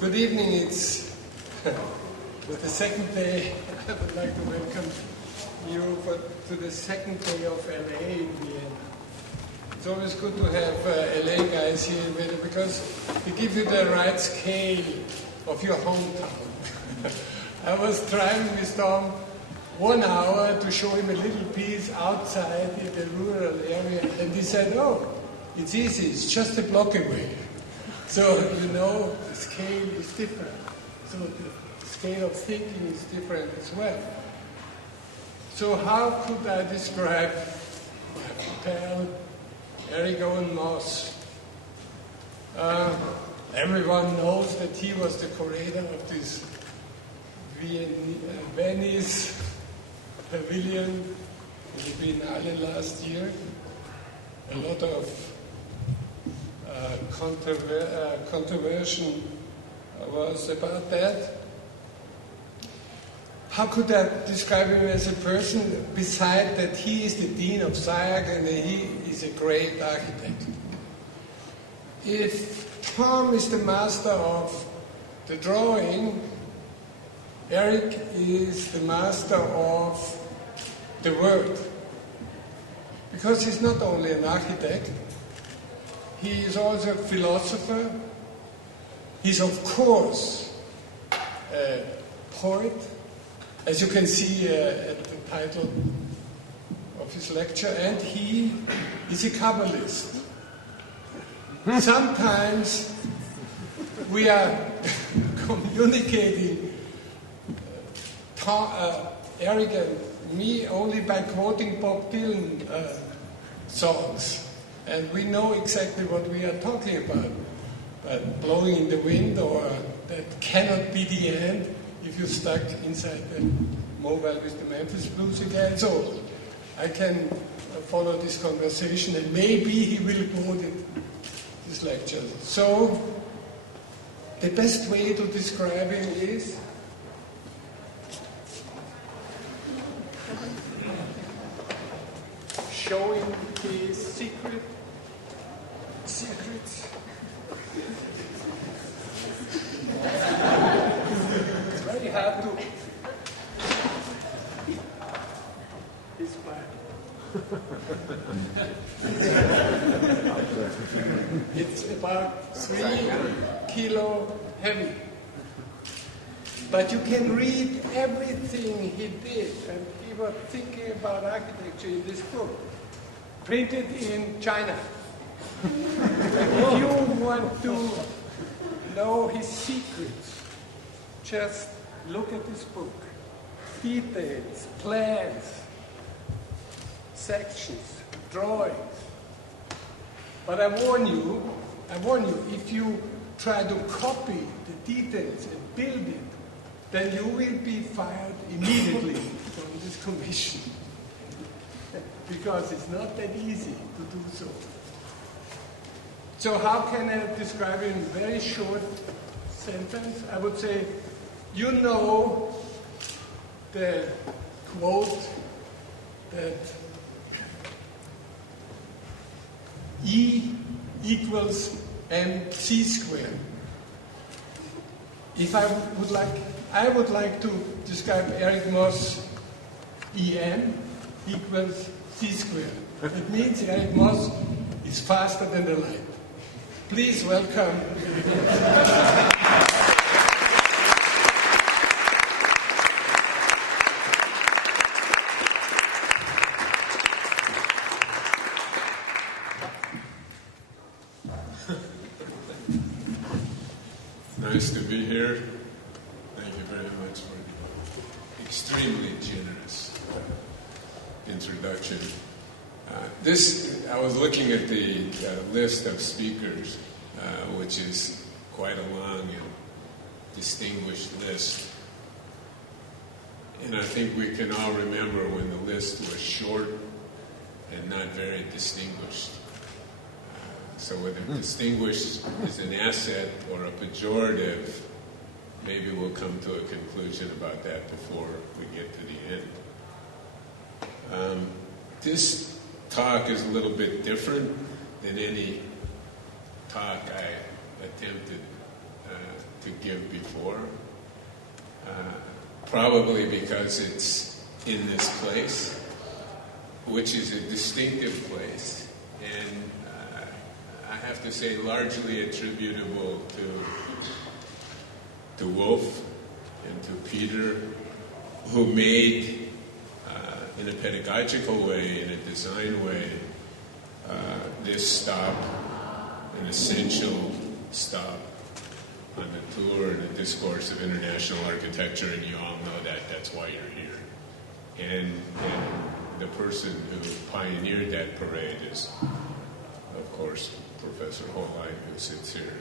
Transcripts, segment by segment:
Good evening. It's the second day. I would like to welcome you to the second day of LA in Vienna. It's always good to have LA guys here in Vienna because they give you the right scale of your hometown. I was driving with Tom 1 hour to show him a little piece outside in the rural area, and he said, "Oh, it's easy, it's just a block away." So, you know, the scale is different. So the scale of thinking is different as well. So how could I describe Pell, Eric Owen Moss? Everyone knows that he was the curator of this Venice pavilion in the Biennale last year. A lot of controversy was about that. How could I describe him as a person, beside that he is the Dean of SIAC and he is a great architect? If Tom is the master of the drawing, Eric is the master of the word. Because he's not only an architect, he is also a philosopher. He's, of course, a poet, as you can see at the title of his lecture, and he is a Kabbalist. Sometimes we are communicating, Eric and me, only by quoting Bob Dylan songs. And we know exactly what we are talking about. But blowing in the wind, or that cannot be the end if you're stuck inside the mobile with the Memphis Blues again. So I can follow this conversation, and maybe he will quote this lecture. So the best way to describe him is showing his secrets. It's very hard to describe. It's about 3 kilo heavy. But you can read everything he did, and he was thinking about architecture in this book, printed in China. If you want to know his secrets, just look at this book. Details, plans, sections, drawings. But I warn you, if you try to copy the details and build it, then you will be fired immediately from this commission. Because it's not that easy to do so. So how can I describe it in a very short sentence? I would say, you know the quote that E equals mc squared. If I would like to describe Eric Moss, EM equals c squared. It means Eric Moss is faster than the light. Please welcome. Nice to be here. Thank you very much for the extremely generous introduction. I was looking at the list of speakers, which is quite a long and distinguished list. And I think we can all remember when the list was short and not very distinguished. So whether distinguished is an asset or a pejorative, maybe we'll come to a conclusion about that before we get to the end. This talk is a little bit different than any talk I attempted to give before. Probably because it's in this place, which is a distinctive place, and I have to say largely attributable to Wolf and to Peter, who made, in a pedagogical way, in a design way, this stop an essential stop on the tour and the discourse of international architecture, and you all know that. That's why you're here. And the person who pioneered that parade is, of course, Professor Hollein, who sits here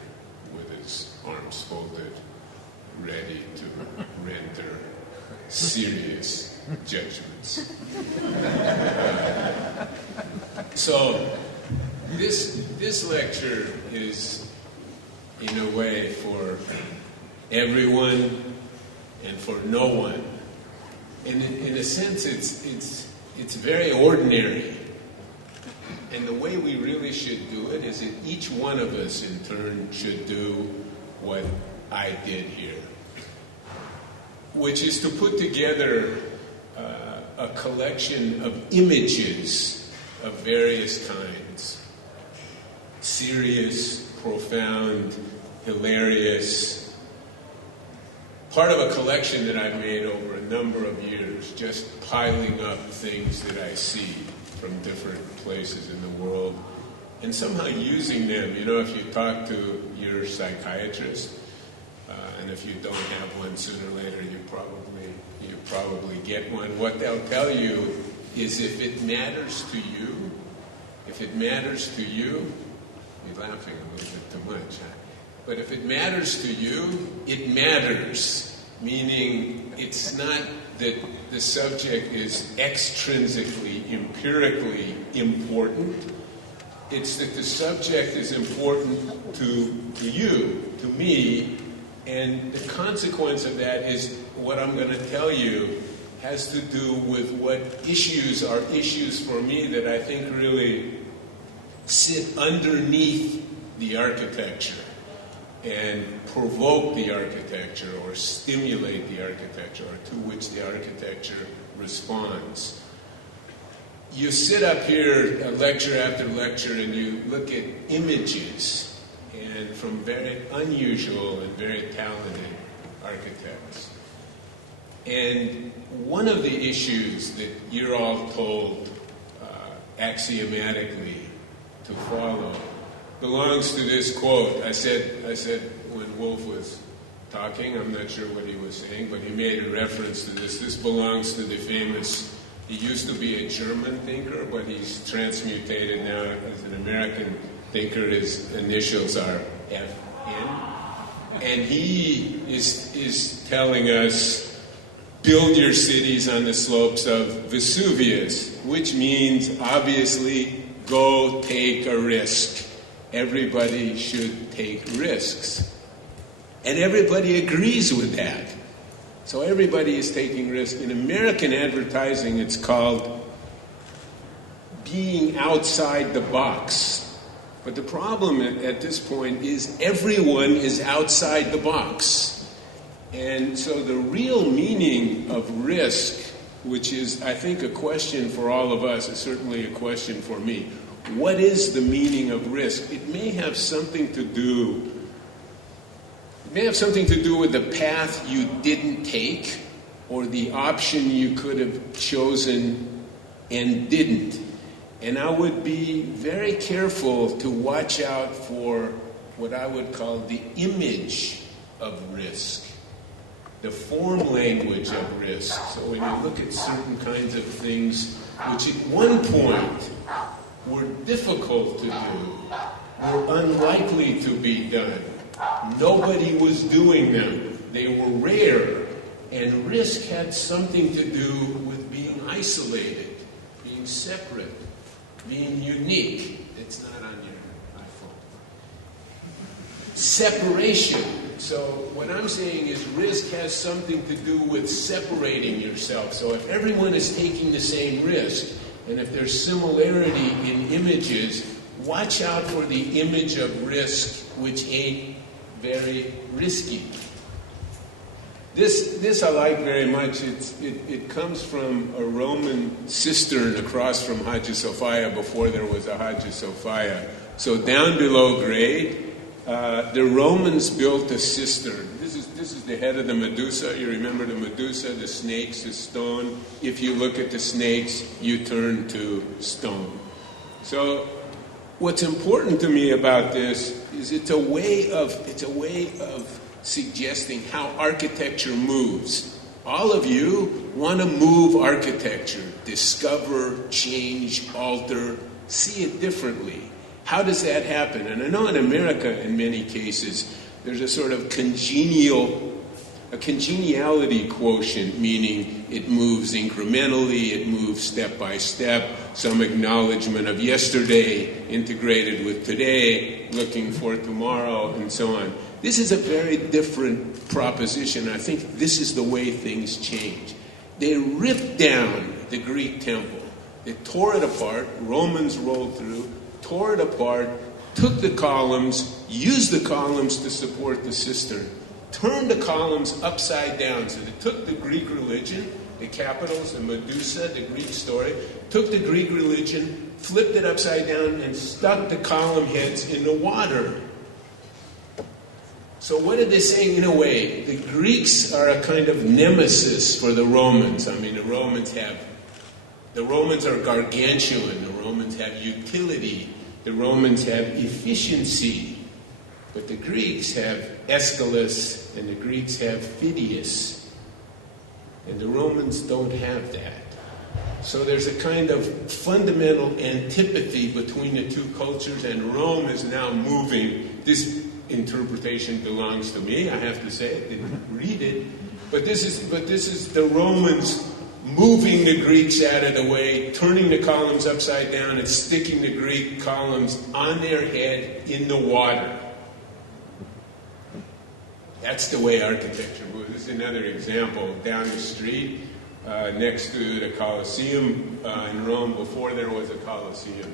with his arms folded, ready to render serious judgments. So this lecture is, in a way, for everyone and for no one. And in a sense, it's very ordinary. And the way we really should do it is that each one of us, in turn, should do what I did here, which is to put together a collection of images of various kinds. Serious, profound, hilarious. Part of a collection that I've made over a number of years, just piling up things that I see from different places in the world, and somehow using them. You know, if you talk to your psychiatrist, and if you don't have one, sooner or later you probably get one. What they'll tell you is, if it matters to you, you're laughing a little bit too much, huh? But if it matters to you, it matters. Meaning, it's not that the subject is extrinsically, empirically important. It's that the subject is important to you, to me, and the consequence of that is what I'm going to tell you has to do with what issues are issues for me that I think really sit underneath the architecture and provoke the architecture or stimulate the architecture, or to which the architecture responds. You sit up here lecture after lecture and you look at images, and from very unusual and very talented architects. And one of the issues that you're all told axiomatically to follow belongs to this quote. I said when Wolf was talking, I'm not sure what he was saying, but he made a reference to this. This belongs to the famous, he used to be a German thinker, but he's transmutated now as an American thinker. His initials are FN. And he is telling us, build your cities on the slopes of Vesuvius, which means, obviously, go take a risk. Everybody should take risks. And everybody agrees with that. So everybody is taking risks. In American advertising, it's called being outside the box. But the problem at this point is everyone is outside the box. And so the real meaning of risk, which is, I think, a question for all of us, is certainly a question for me. What is the meaning of risk? It may have something to do with the path you didn't take, or the option you could have chosen and didn't. And I would be very careful to watch out for what I would call the image of risk, the form language of risk. So when you look at certain kinds of things which at one point were difficult to do, were unlikely to be done, nobody was doing them, they were rare, and risk had something to do with being isolated, being separate, being unique. It's not on your iPhone. Separation. So what I'm saying is risk has something to do with separating yourself. So if everyone is taking the same risk, and if there's similarity in images, watch out for the image of risk which ain't very risky. This I like very much. It comes from a Roman cistern across from Hagia Sophia before there was a Hagia Sophia. So down below grade, the Romans built a cistern. This is the head of the Medusa. You remember the Medusa, the snakes, the stone. If you look at the snakes, you turn to stone. So what's important to me about this is it's a way of suggesting how architecture moves. All of you want to move architecture, discover, change, alter, see it differently. How does that happen? And I know in America, in many cases, there's a sort of congeniality quotient, meaning it moves incrementally, it moves step by step, some acknowledgement of yesterday integrated with today, looking for tomorrow, and so on. This is a very different proposition. I think this is the way things change. They ripped down the Greek temple. They tore it apart. Romans rolled through, tore it apart, took the columns, used the columns to support the cistern, turned the columns upside down. So they took the Greek religion, the capitals, the Medusa, the Greek story, took the Greek religion, flipped it upside down, and stuck the column heads in the water. So what are they saying? In a way, the Greeks are a kind of nemesis for the Romans. I mean, the Romans are gargantuan. The Romans have utility. The Romans have efficiency. But the Greeks have Aeschylus, and the Greeks have Phidias. And the Romans don't have that. So there's a kind of fundamental antipathy between the two cultures, and Rome is now moving. This interpretation belongs to me, I have to say. I didn't read it. But this is the Romans moving the Greeks out of the way, turning the columns upside down and sticking the Greek columns on their head in the water. That's the way architecture moves. This is another example. Down the street, next to the Colosseum in Rome, before there was a Colosseum.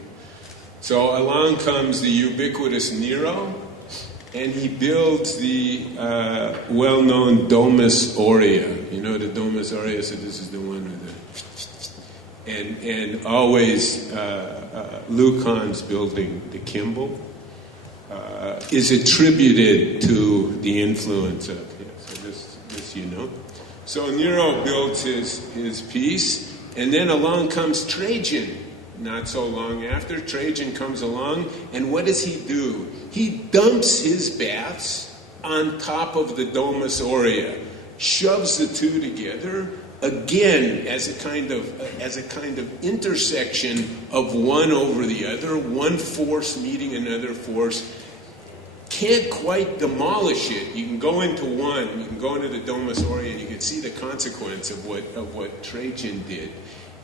So along comes the ubiquitous Nero, and he builds the well-known Domus Aurea. You know the Domus Aurea, so this is the one with the... And always Lucan's building the Kimball is attributed to the influence of him. So this you know. So Nero builds his piece, and then along comes Trajan. Not so long after, Trajan comes along, and what does he do? He dumps his baths on top of the Domus Aurea, shoves the two together, again as a kind of intersection of one over the other, one force meeting another force. Can't quite demolish it. You can go into one, you can go into the Domus Aurea, and you can see the consequence of what Trajan did.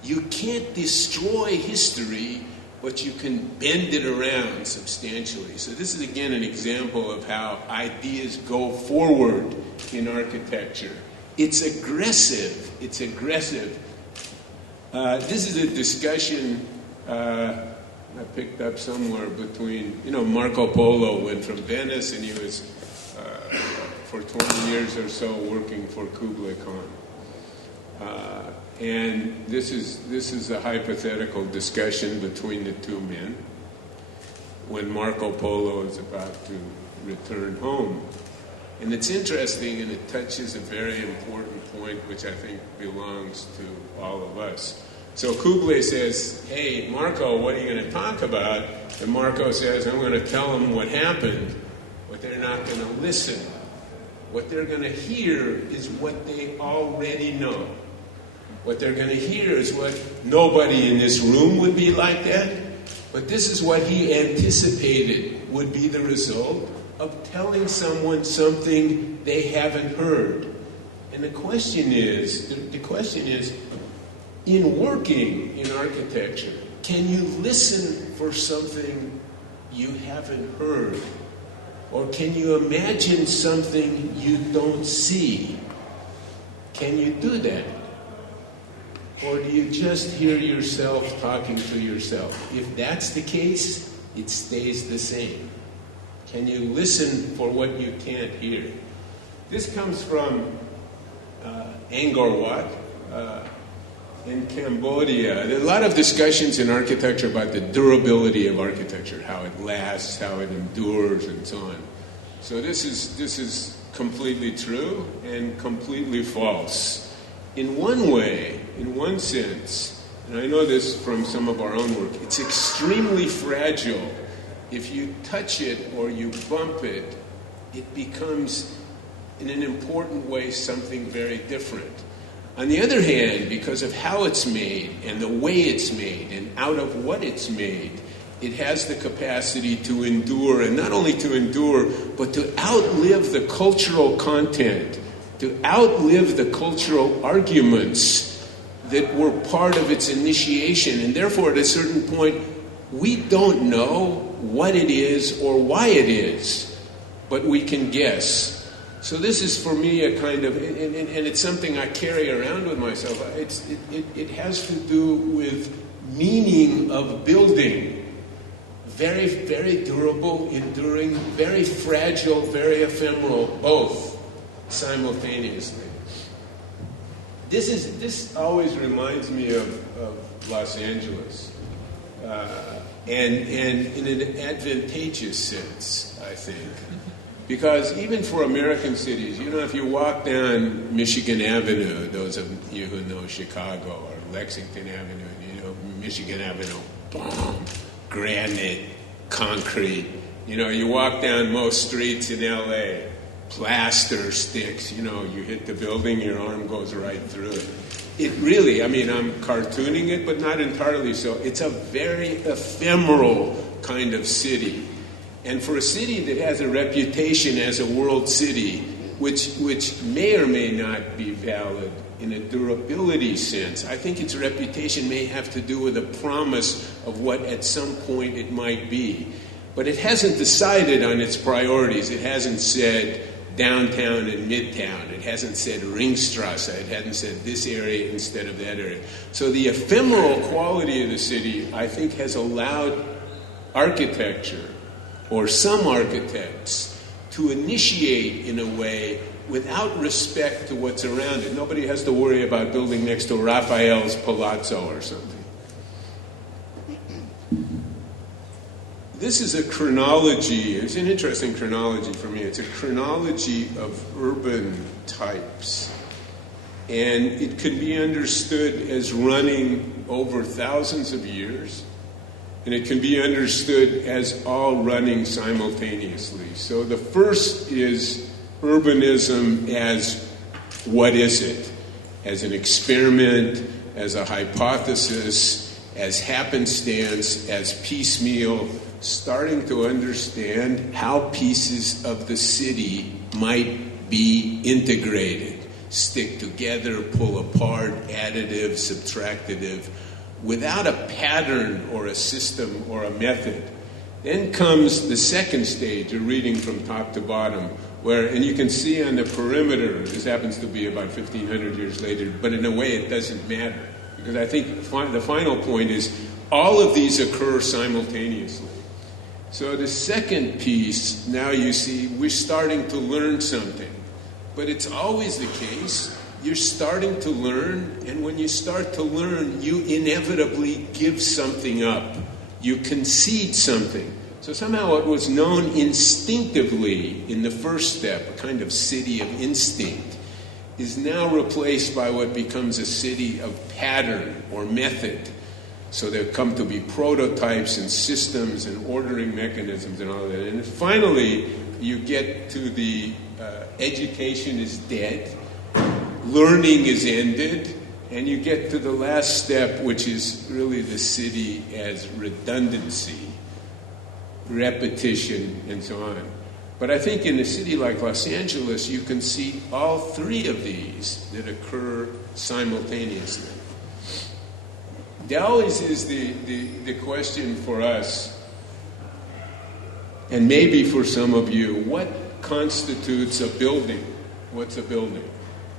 You can't destroy history, but you can bend it around substantially. So this is again an example of how ideas go forward in architecture. It's aggressive. This is a discussion I picked up somewhere between, Marco Polo went from Venice, and he was for 20 years or so working for Kublai Khan. And this is a hypothetical discussion between the two men when Marco Polo is about to return home. And it's interesting, and it touches a very important point which I think belongs to all of us. So Kublai says, hey, Marco, what are you going to talk about? And Marco says, I'm going to tell them what happened, but they're not going to listen. What they're going to hear is what they already know. What they're going to hear is what nobody in this room would be like that, but this is what he anticipated would be the result of telling someone something they haven't heard. And the question is, in working in architecture, can you listen for something you haven't heard? Or can you imagine something you don't see? Can you do that? Or do you just hear yourself talking to yourself? If that's the case, it stays the same. Can you listen for what you can't hear? This comes from Angkor Wat in Cambodia. There are a lot of discussions in architecture about the durability of architecture, how it lasts, how it endures, and so on. So this is completely true and completely false. In one way, in one sense, and I know this from some of our own work, it's extremely fragile. If you touch it or you bump it, it becomes, in an important way, something very different. On the other hand, because of how it's made and the way it's made and out of what it's made, it has the capacity to endure, and not only to endure, but to outlive the cultural content, to outlive the cultural arguments that were part of its initiation. And therefore, at a certain point, we don't know what it is or why it is, but we can guess. So this is for me a kind of, and it's something I carry around with myself. It has to do with meaning of building. Very, very durable, enduring, very fragile, very ephemeral, both simultaneously. This always reminds me of Los Angeles, and in an advantageous sense, I think. Because even for American cities, if you walk down Michigan Avenue, those of you who know Chicago, or Lexington Avenue, Michigan Avenue, boom, granite, concrete. You walk down most streets in LA, plaster sticks, you hit the building, your arm goes right through it. It really, I'm cartooning it, but not entirely so. It's a very ephemeral kind of city. And for a city that has a reputation as a world city, which may or may not be valid in a durability sense, I think its reputation may have to do with a promise of what at some point it might be. But it hasn't decided on its priorities. It hasn't said downtown and midtown. It hasn't said Ringstrasse. It hasn't said this area instead of that area. So the ephemeral quality of the city, I think, has allowed architecture, or some architects, to initiate in a way without respect to what's around it. Nobody has to worry about building next to Raphael's Palazzo or something. This is a chronology. It's an interesting chronology for me. It's a chronology of urban types. And it can be understood as running over thousands of years. And it can be understood as all running simultaneously. So the first is urbanism as what is it? As an experiment, as a hypothesis, as happenstance, as piecemeal, starting to understand how pieces of the city might be integrated, stick together, pull apart, additive, subtractive, without a pattern or a system or a method. Then comes the second stage, a reading from top to bottom, where, and you can see on the perimeter, this happens to be about 1,500 years later, but in a way it doesn't matter. Because I think the final point is all of these occur simultaneously. So the second piece, now you see, we're starting to learn something. But it's always the case. You're starting to learn, and when you start to learn, you inevitably give something up. You concede something. So somehow what was known instinctively in the first step, a kind of city of instinct, is now replaced by what becomes a city of pattern or method. So there come to be prototypes and systems and ordering mechanisms and all that. And finally, you get to the education is dead, learning is ended, and you get to the last step, which is really the city as redundancy, repetition, and so on. But I think in a city like Los Angeles, you can see all three of these that occur simultaneously. There always is the question for us, and maybe for some of you, what constitutes a building? What's a building?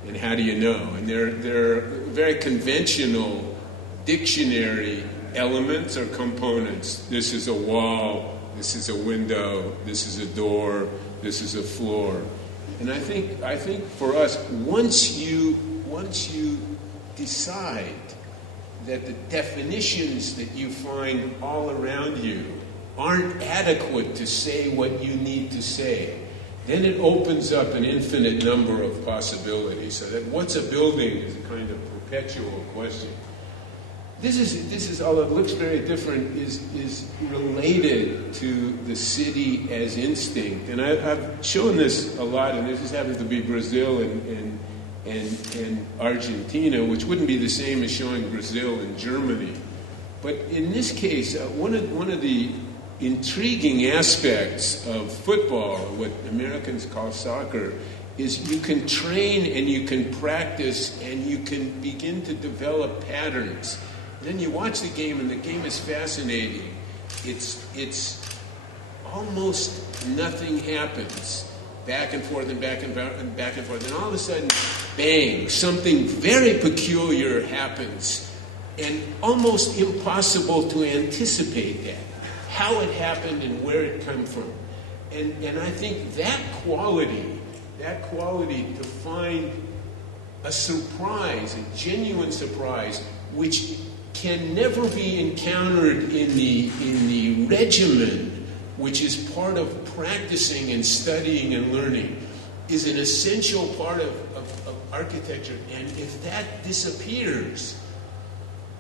And how do you know? And there are very conventional dictionary elements or components. This is a wall, This is a window, this is a door, this is a floor. And I think for us, once you decide that the definitions that you find all around you aren't adequate to say what you need to say, then it opens up an infinite number of possibilities. So that what's a building is a kind of perpetual question. This is although it looks very different, is related to the city as instinct. And I've shown this a lot, and this just happens to be Brazil and Argentina, which wouldn't be the same as showing Brazil and Germany. But in this case, one of the intriguing aspects of football, what Americans call soccer, is you can train and you can practice and you can begin to develop patterns. Then you watch the game, and the game is fascinating. It's almost nothing happens. Back and forth and back and forth. And all of a sudden, bang, something very peculiar happens. And almost impossible to anticipate that. How it happened and where it came from. And I think that quality to find a surprise, a genuine surprise, which can never be encountered in the regimen, which is part of practicing and studying and learning, is an essential part of architecture. And if that disappears,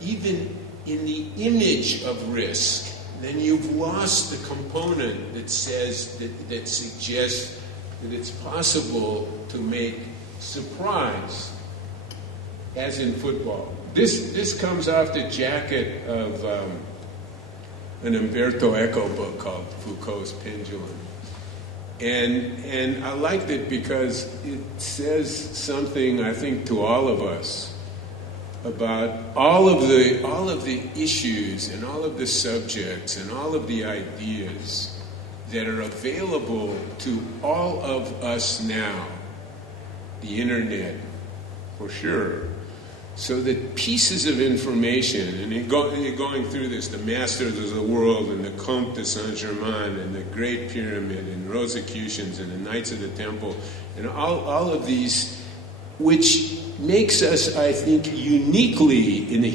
even in the image of risk, then you've lost the component that says that suggests that it's possible to make surprise, as in football. This comes off the jacket of an Umberto Eco book called Foucault's Pendulum. And I liked it because it says something, I think, to all of us about all of the issues and all of the subjects and all of the ideas that are available to all of us now. The internet, for sure. So that pieces of information, and you're going through this, the Masters of the World and the Comte de Saint-Germain and the Great Pyramid and Rosicrucians and the Knights of the Temple and all of these, which makes us, I think, uniquely in the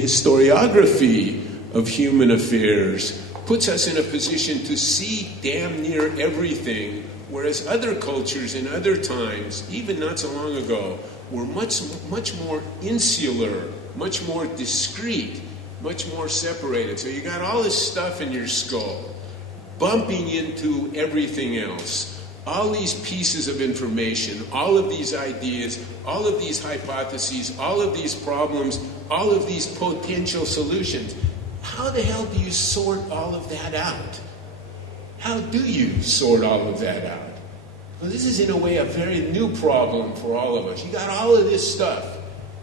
historiography of human affairs, puts us in a position to see damn near everything, whereas other cultures in other times, even not so long ago, were much more insular, much more discrete, much more separated. So you got all this stuff in your skull, bumping into everything else. All these pieces of information, all of these ideas, all of these hypotheses, all of these problems, all of these potential solutions. How the hell do you sort all of that out? How do you sort all of that out? Well, this is, in a way, a very new problem for all of us. You got all of this stuff,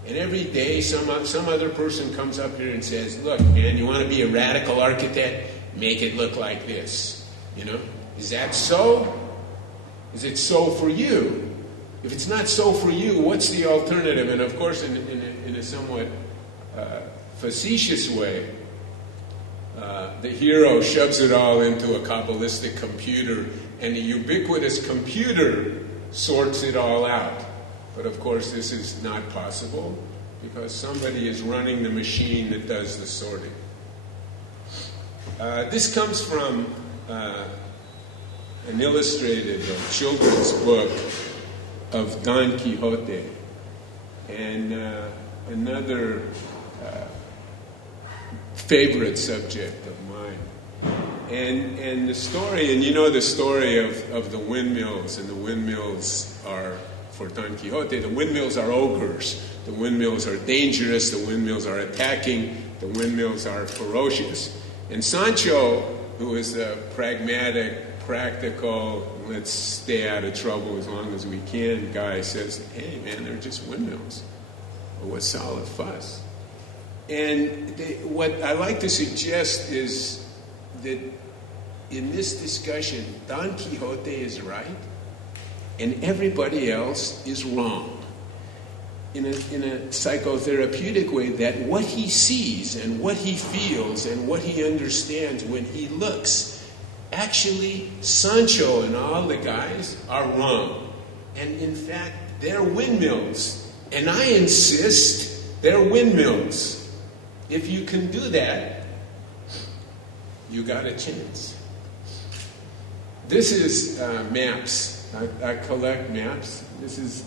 and every day some other person comes up here and says, look, man, you want to be a radical architect? Make it look like this. You know? Is that so? Is it so for you? If it's not so for you, what's the alternative? And of course, in a somewhat facetious way, the hero shoves it all into a Kabbalistic computer, and the ubiquitous computer sorts it all out. But of course, this is not possible because somebody is running the machine that does the sorting. This comes from an illustrated children's book of Don Quixote, and another favorite subject of mine. And the story, and you know the story of the windmills, and the windmills are, for Don Quixote, the windmills are ogres. The windmills are dangerous, the windmills are attacking, the windmills are ferocious. And Sancho, who is a pragmatic, practical, let's stay out of trouble as long as we can guy, says, hey man, they're just windmills. Well, what's all the fuss? And what I like to suggest is that in this discussion, Don Quixote is right and everybody else is wrong. In a psychotherapeutic way, that what he sees and what he feels and what he understands when he looks Actually, Sancho and all the guys are wrong. And in fact, they're windmills. And I insist they're windmills. If you can do that, you got a chance. This is maps. I collect maps. This is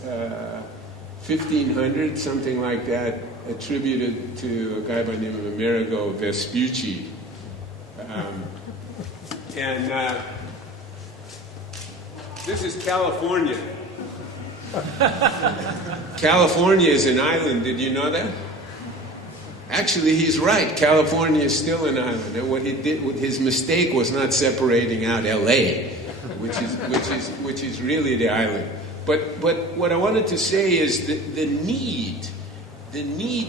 1500, something like that, attributed to a guy by the name of Amerigo Vespucci. This is California. California is an island. Did you know that? Actually, he's right. California is still an island. And what he did, his mistake was not separating out L.A., which is really the island. But what I wanted to say is that the need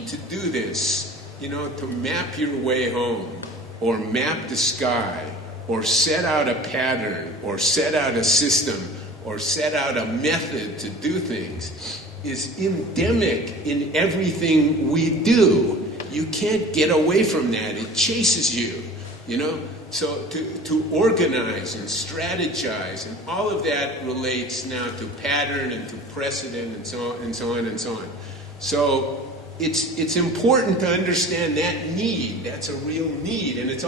to do this, to map your way home, or map the sky, or set out a pattern, or set out a system, or set out a method to do things, is endemic in everything we do. You can't get away from that. It chases you, So to organize and strategize, and all of that relates now to pattern and to precedent and so on and so on and so on. So it's important to understand that need. That's a real need, and it's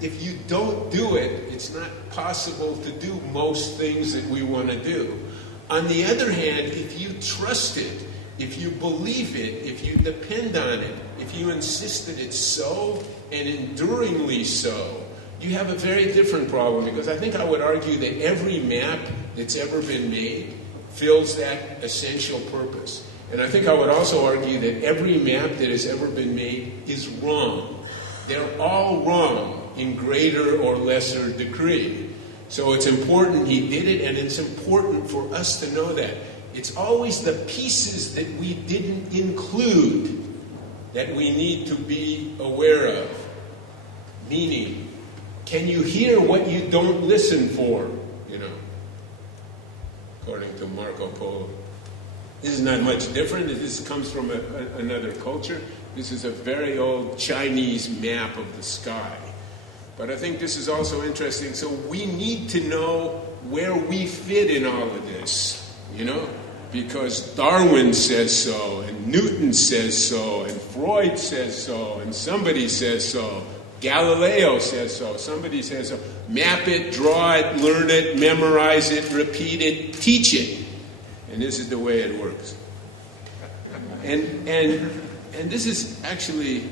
if you don't do it, it's not possible to do most things that we want to do. On the other hand, if you trust it, if you believe it, if you depend on it, if you insist that it's so, and enduringly so, you have a very different problem, because I think I would argue that every map that's ever been made fills that essential purpose. And I think I would also argue that every map that has ever been made is wrong. They're all wrong in greater or lesser degree. So it's important he did it, and it's important for us to know that. It's always the pieces that we didn't include that we need to be aware of. Meaning, can you hear what you don't listen for? According to Marco Polo. This is not much different. This comes from another culture. This is a very old Chinese map of the sky. But I think this is also interesting. So we need to know where we fit in all of this, because Darwin says so, and Newton says so, and Freud says so, and somebody says so. Galileo says so, somebody says so. Map it, draw it, learn it, memorize it, repeat it, teach it. And this is the way it works. And this is actually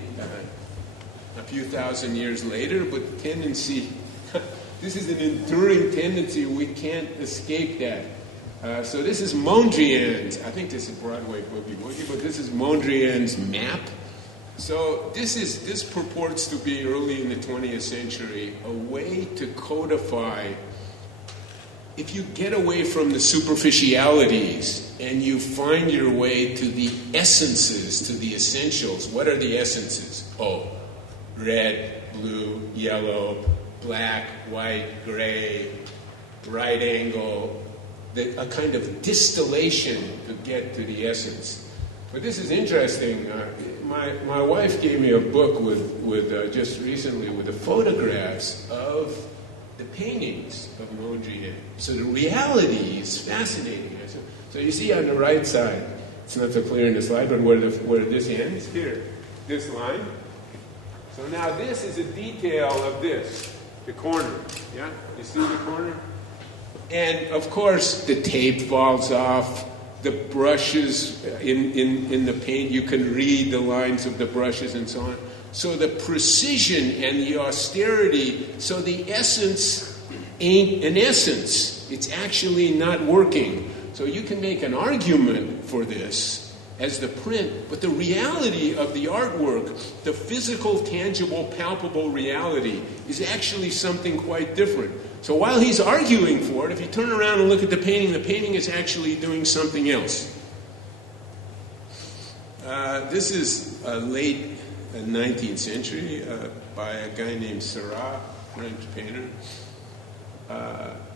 a few thousand years later, but tendency, this is an enduring tendency. We can't escape that. So this is Mondrian's, I think this is Broadway Boogie Woogie, but this is Mondrian's map. So this purports to be early in the 20th century, a way to codify. If you get away from the superficialities and you find your way to the essences, to the essentials, what are the essences? Red, blue, yellow, black, white, gray, right angle, a kind of distillation to get to the essence. But this is interesting. My wife gave me a book with just recently with the photographs of the paintings of Mondrian. So the reality is fascinating. So you see on the right side, it's not so clear in the slide, but where this ends, here, this line. So now this is a detail of this, the corner. Yeah? You see the corner? And of course, the tape falls off. The brushes in the paint, you can read the lines of the brushes and so on. So the precision and the austerity, so the essence ain't an essence. It's actually not working. So you can make an argument for this as the print, but the reality of the artwork, the physical, tangible, palpable reality, is actually something quite different. So while he's arguing for it, if you turn around and look at the painting is actually doing something else. This is late 19th century by a guy named Seurat, French painter,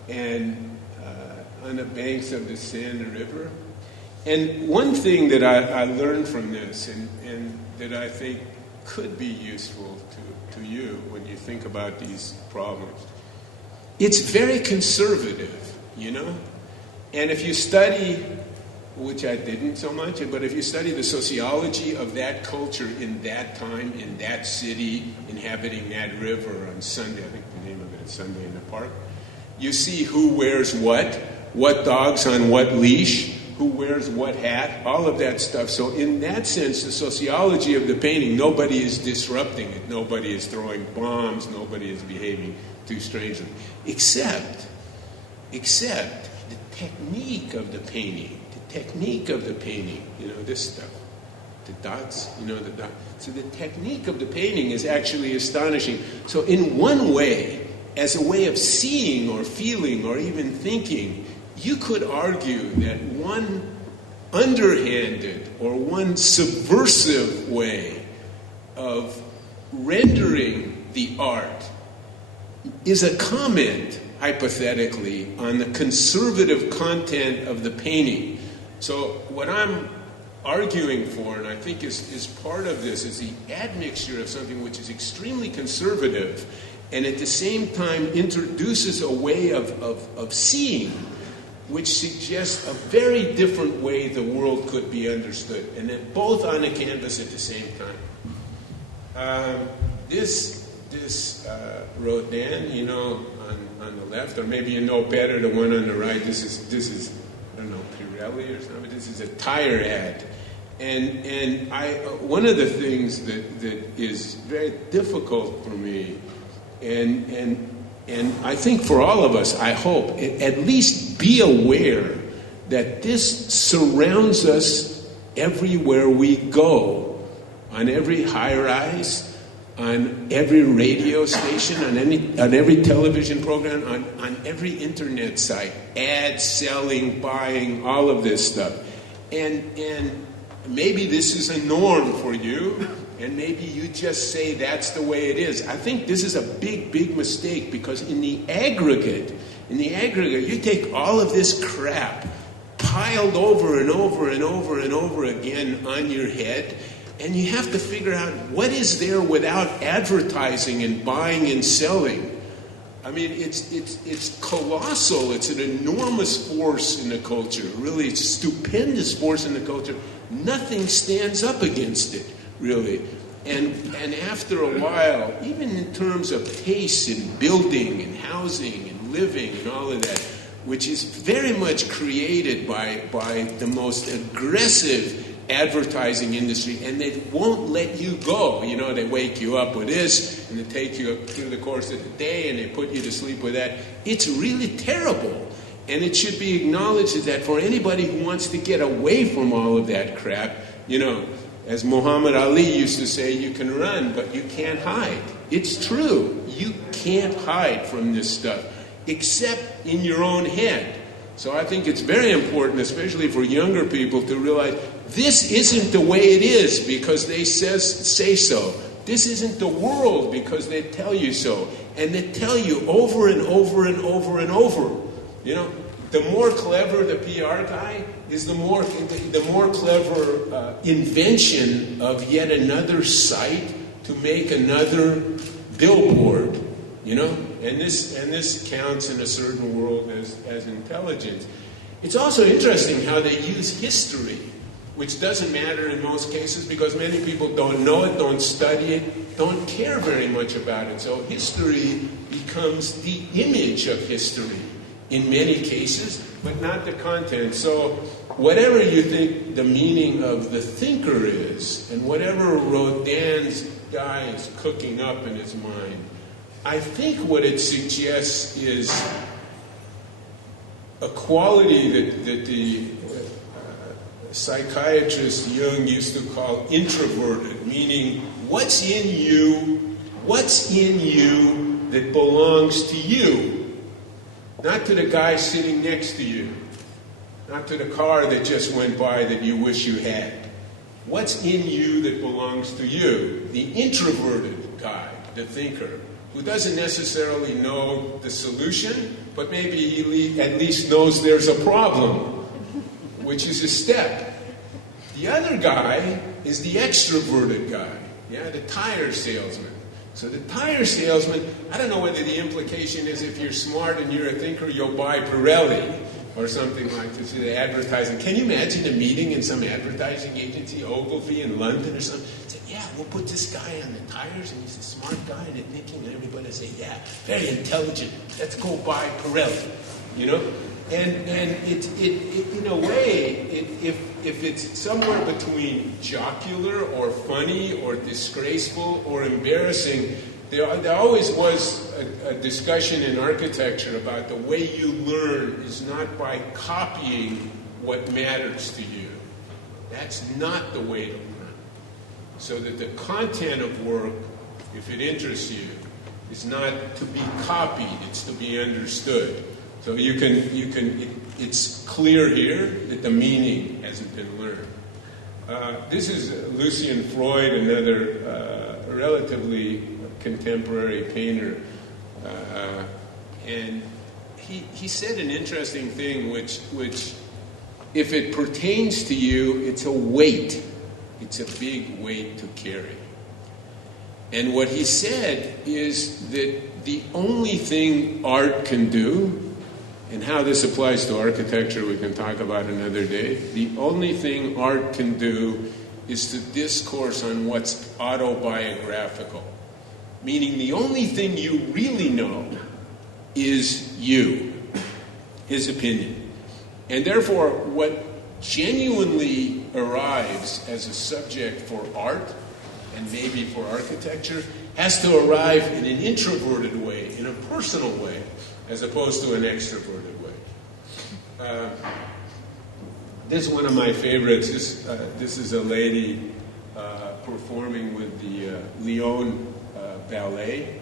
and on the banks of the Seine River. And one thing that I learned from this, and that I think could be useful to you when you think about these problems, it's very conservative, you know? And if you study, which I didn't so much, but if you study the sociology of that culture in that time, in that city, inhabiting that river on Sunday, I think the name of it is Sunday in the Park, you see who wears what dog's on what leash, who wears what hat, all of that stuff. So in that sense, the sociology of the painting, nobody is disrupting it. Nobody is throwing bombs. Nobody is behaving too strangely. Except the technique of the painting. The technique of the painting, you know, this stuff. The dots, you know, the dots. So the technique of the painting is actually astonishing. So in one way, as a way of seeing or feeling or even thinking, you could argue that one underhanded or one subversive way of rendering the art is a comment, hypothetically, on the conservative content of the painting. So what I'm arguing for, and I think is part of this, is the admixture of something which is extremely conservative and at the same time introduces a way of seeing which suggests a very different way the world could be understood, and then both on the canvas at the same time. This Rodin, you know, on the left, or maybe you know better, the one on the right. This is I don't know, Pirelli or something. This is a tire ad, and I one of the things that is very difficult for me, and I think for all of us, I hope, at least be aware that this surrounds us everywhere we go, on every high-rise, on every radio station, on every television program, on every internet site, ads, selling, buying, all of this stuff. And maybe this is a norm for you, and maybe you just say that's the way it is. I think this is a big, big mistake, because in the aggregate, you take all of this crap piled over and over and over and over again on your head, and you have to figure out what is there without advertising and buying and selling. I mean, it's colossal. It's an enormous force in the culture. Really, it's a stupendous force in the culture. Nothing stands up against it, really. And after a while, even in terms of taste in building and housing and living and all of that, which is very much created by the most aggressive advertising industry, and they won't let you go. You know, they wake you up with this, and they take you up through the course of the day, and they put you to sleep with that. It's really terrible. And it should be acknowledged that for anybody who wants to get away from all of that crap, you know, as Muhammad Ali used to say, you can run, but you can't hide. It's true. You can't hide from this stuff, except in your own head. So I think it's very important, especially for younger people, to realize this isn't the way it is because they say so. This isn't the world because they tell you so. And they tell you over and over and over and over. You know, the more clever the PR guy is, the more clever invention of yet another site to make another billboard. You know, and this counts in a certain world as intelligence. It's also interesting how they use history, which doesn't matter in most cases because many people don't know it, don't study it, don't care very much about it. So history becomes the image of history in many cases, but not the content. So whatever you think the meaning of the thinker is, and whatever Rodin's guy is cooking up in his mind, I think what it suggests is a quality that the psychiatrist Jung used to call introverted, meaning what's in you that belongs to you, not to the guy sitting next to you, not to the car that just went by that you wish you had. What's in you that belongs to you? The introverted guy, the thinker, who doesn't necessarily know the solution, but maybe he at least knows there's a problem, which is a step. The other guy is the extroverted guy, the tire salesman, So the tire salesman, I don't know whether the implication is if you're smart and you're a thinker, you'll buy Pirelli or something like this. The advertising. Can you imagine a meeting in some advertising agency, Ogilvy in London or something? Say, yeah, we'll put this guy on the tires, and he's a smart guy, and thinking, and everybody say, yeah, very intelligent. Let's go buy Pirelli, you know. And it in a way, if it's somewhere between jocular or funny or disgraceful or embarrassing, there always was a discussion in architecture about the way you learn is not by copying what matters to you. That's not the way to learn. So that the content of work, if it interests you, is not to be copied, it's to be understood. So it's clear here that the meaning hasn't been learned. This is Lucian Freud, another relatively contemporary painter. And he said an interesting thing, which if it pertains to you, it's a weight. It's a big weight to carry. And what he said is that the only thing art can do, and how this applies to architecture we can talk about another day, the only thing art can do is to discourse on what's autobiographical. Meaning the only thing you really know is you, his opinion. And therefore, what genuinely arrives as a subject for art, and maybe for architecture, has to arrive in an introverted way, in a personal way, as opposed to an extroverted way. This is one of my favorites. This is a lady performing with the Lyon Ballet.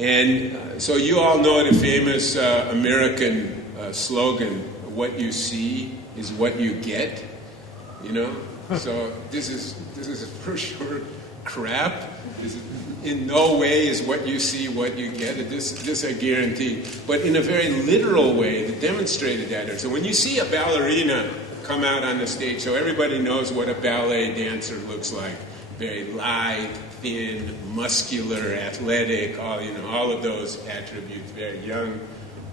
And so you all know the famous American slogan, what you see is what you get, you know? So this is for sure crap. This is, in no way is what you see what you get. This I guarantee. But in a very literal way, that demonstrated that. So when you see a ballerina come out on the stage, so everybody knows what a ballet dancer looks like. Very lithe, thin, muscular, athletic, all of those attributes, very young.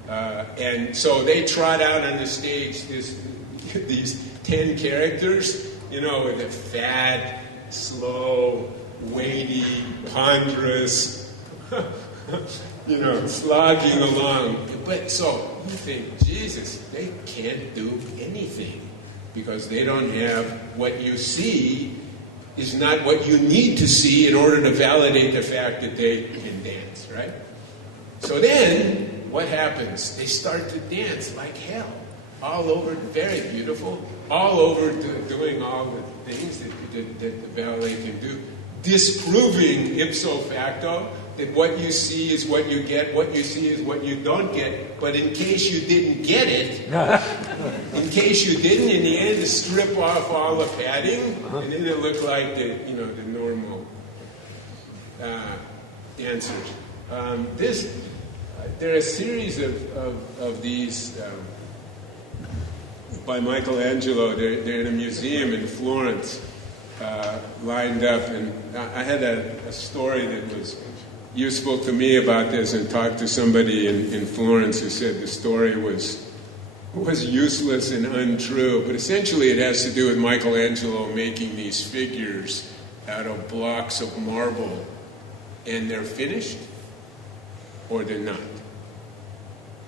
And so they trot out on the stage these 10 characters, with a fat, slow, weighty, ponderous, slogging along. But so you think, Jesus, they can't do anything because they don't have what you see is not what you need to see in order to validate the fact that they can dance, right? So then, what happens? They start to dance like hell. All over, very beautiful, all over doing all the things that the ballet can do, disproving ipso facto that what you see is what you get, what you see is what you don't get. But in case you didn't get it, in case you didn't, in the end, to strip off all the padding, and then it looked like the normal dancers. There are a series of these by Michelangelo. They're in a museum in Florence, lined up, and I had a story that was useful to me about this, and talked to somebody in Florence who said the story was useless and untrue, but essentially it has to do with Michelangelo making these figures out of blocks of marble, and they're finished or they're not.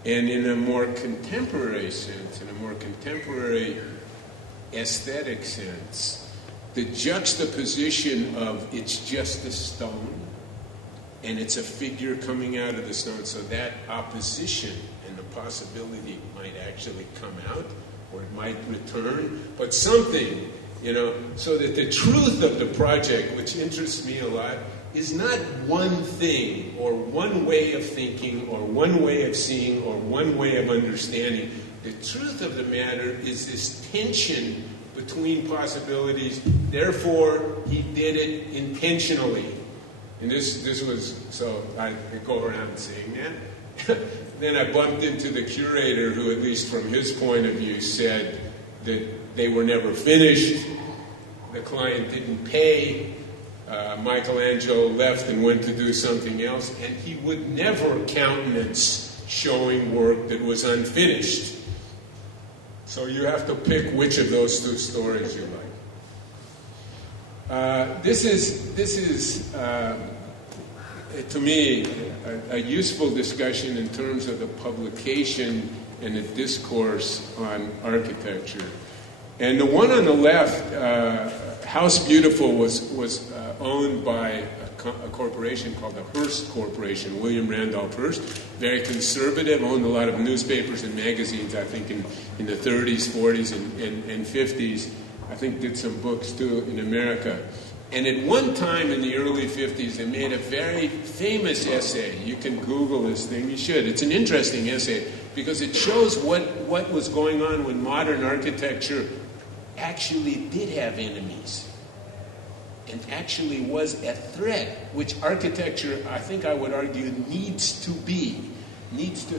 And in a more contemporary sense, in a more contemporary aesthetic sense, the juxtaposition of it's just a stone and it's a figure coming out of the stone, so that opposition and the possibility might actually come out, or it might return, but something, so that the truth of the project, which interests me a lot, is not one thing or one way of thinking or one way of seeing or one way of understanding. The truth of the matter is this tension between possibilities. Therefore, he did it intentionally. And this was, so I go around saying that. Then I bumped into the curator who, at least from his point of view, said that they were never finished, the client didn't pay, Michelangelo left and went to do something else, and he would never countenance showing work that was unfinished. So you have to pick which of those two stories you like. This is to me, a useful discussion in terms of the publication and the discourse on architecture. And the one on the left, House Beautiful, was owned by a corporation called the Hearst Corporation, William Randolph Hearst, very conservative, owned a lot of newspapers and magazines, I think in the 30s, 40s, and 50s. I think did some books too in America. And at one time in the early 50s, they made a very famous essay. You can Google this thing. You should. It's an interesting essay because it shows what was going on when modern architecture actually did have enemies and actually was a threat, which architecture, I think I would argue, needs to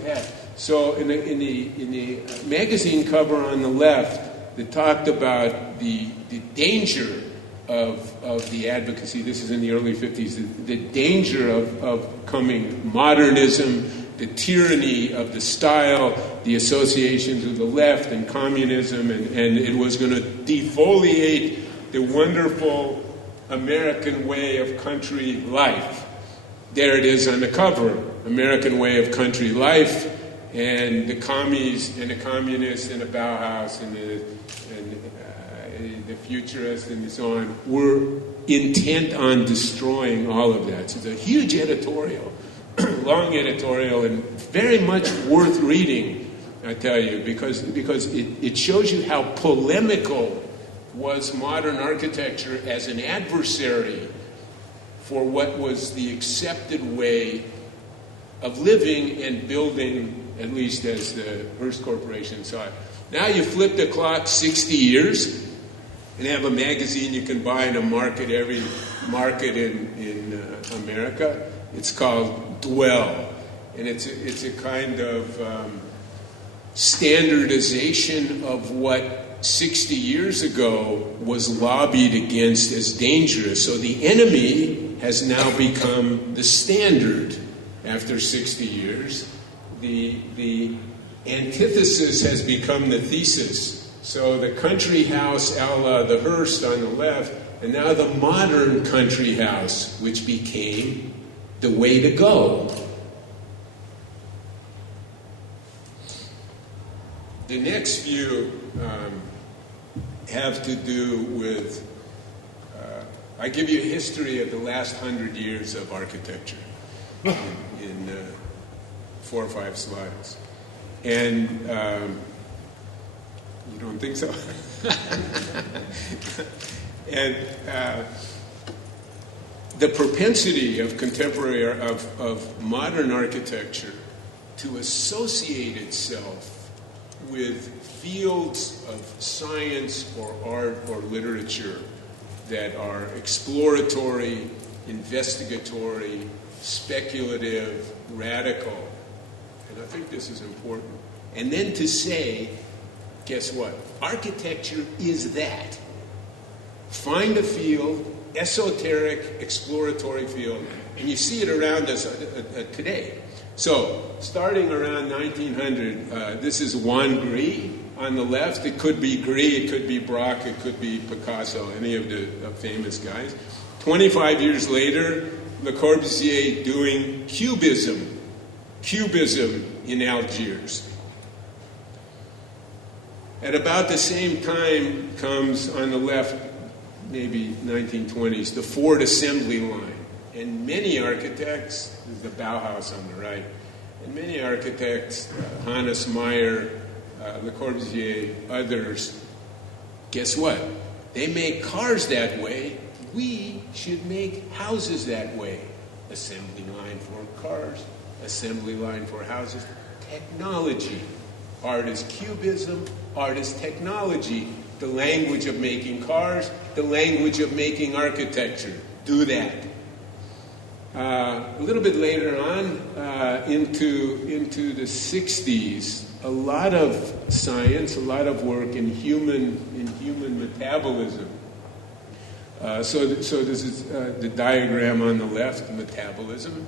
have. So in the magazine cover on the left, they talked about the danger of the advocacy. This is in the early 50s. The danger of coming modernism, the tyranny of the style, the associations with the left and communism, and it was going to defoliate the wonderful American way of country life. There it is on the cover, American way of country life, and the commies and the communists and the Bauhaus and the futurists and so on were intent on destroying all of that. So it's a huge editorial, long editorial, and very much worth reading, I tell you, because it shows you how polemical was modern architecture as an adversary for what was the accepted way of living and building, at least as the Hearst Corporation saw it. Now you flip the clock 60 years and have a magazine you can buy in a market, every market in America. It's called Dwell, and it's a kind of standardization of what 60 years ago was lobbied against as dangerous. So the enemy has now become the standard after 60 years. The antithesis has become the thesis. So the country house a la the Hearst on the left, and now the modern country house, which became the way to go. The next few have to do with, I give you a history of the last 100 years of architecture in 4 or 5 slides. And you don't think so? And the propensity of contemporary, of modern architecture to associate itself with fields of science or art or literature that are exploratory, investigatory, speculative, radical. And I think this is important. And then to say, guess what? Architecture is that. Find a field, esoteric, exploratory field, and you see it around us today. So, starting around 1900, this is Juan Gris on the left. It could be Gris, it could be Braque, it could be Picasso, any of the famous guys. 25 years later, Le Corbusier doing Cubism in Algiers. At about the same time comes on the left, maybe 1920s, the Ford assembly line. And many architects, this is the Bauhaus on the right, and many architects, Hannes Meyer, Le Corbusier, others, guess what? They make cars that way. We should make houses that way. Assembly line for cars, assembly line for houses. Technology. Art is cubism, art is technology. The language of making cars, the language of making architecture. Do that. A little bit later on, into the 60s, a lot of science, a lot of work in human metabolism. So this is the diagram on the left, metabolism,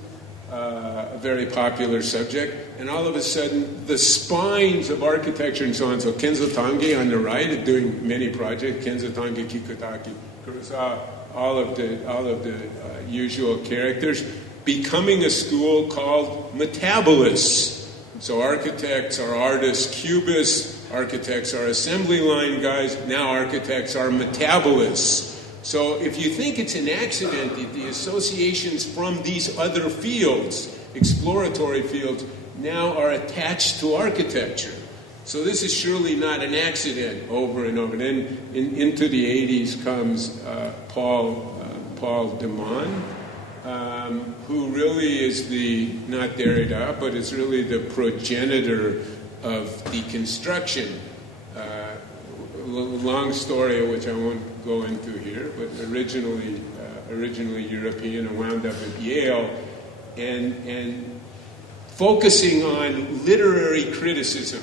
a very popular subject. And all of a sudden, the spines of architecture and so on. So Kenzo Tange on the right is doing many projects. Kenzo Tange, Kikutaki, Kurosawa, all of the usual characters, becoming a school called metabolists. So architects are artists, cubists, architects are assembly line guys, now architects are metabolists. So if you think it's an accident that the associations from these other fields, exploratory fields, now are attached to architecture. So this is surely not an accident over and over. And then into the 80s comes Paul Deman, who really is not Derrida, but is really the progenitor of deconstruction. Long story, which I won't go into here, but originally European and wound up at Yale, and focusing on literary criticism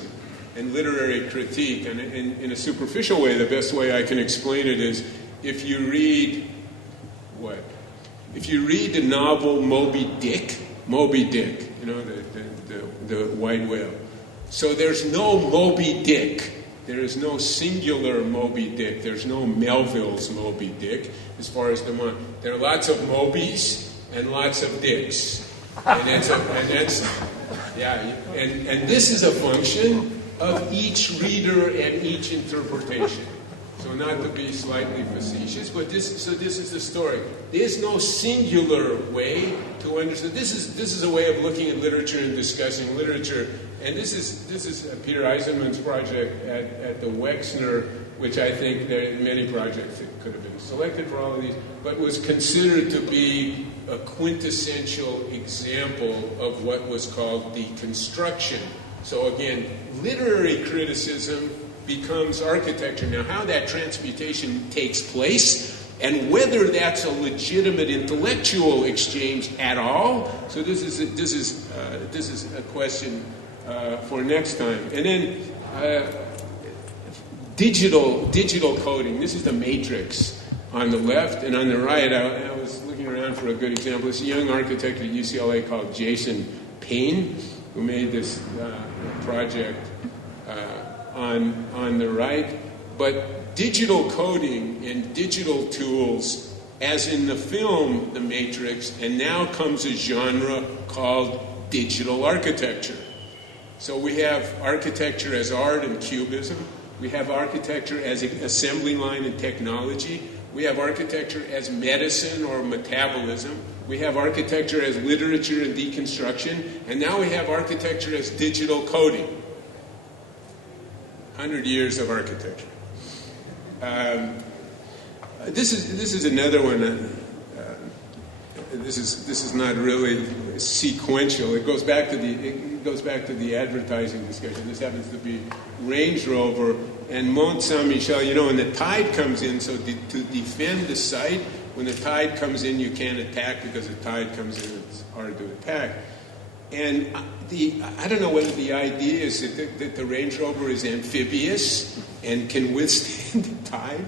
and literary critique. And in a superficial way, the best way I can explain it is if you read the novel Moby Dick, you know, the white whale. So there's no Moby Dick. There is no singular Moby Dick. There's no Melville's Moby Dick, as far as there are lots of Mobys and lots of Dicks, and this is a function of each reader and each interpretation. So not to be slightly facetious, but this is the story. There's no singular way to understand. This is a way of looking at literature and discussing literature. And this is Peter Eisenman's project at the Wexner, which I think there are many projects that could have been selected for all of these, but was considered to be a quintessential example of what was called deconstruction. So again, literary criticism becomes architecture. Now, how that transmutation takes place and whether that's a legitimate intellectual exchange at all. So this is a question for next time. And then digital coding. This is the matrix on the left, and on the right, I was looking around for a good example. There's a young architect at UCLA called Jason Payne, who made this project on the right. But digital coding and digital tools, as in the film The Matrix, and now comes a genre called digital architecture. So we have architecture as art and cubism. We have architecture as assembly line and technology. We have architecture as medicine or metabolism. We have architecture as literature and deconstruction. And now we have architecture as digital coding. 100 years of architecture. This is another one. This is not really sequential. It goes back to the advertising discussion. This happens to be Range Rover and Mont Saint-Michel. You know, when the tide comes in, so to defend the site, when the tide comes in, you can't attack because the tide comes in. It's hard to attack. And I don't know whether the idea is that the Range Rover is amphibious and can withstand the tide,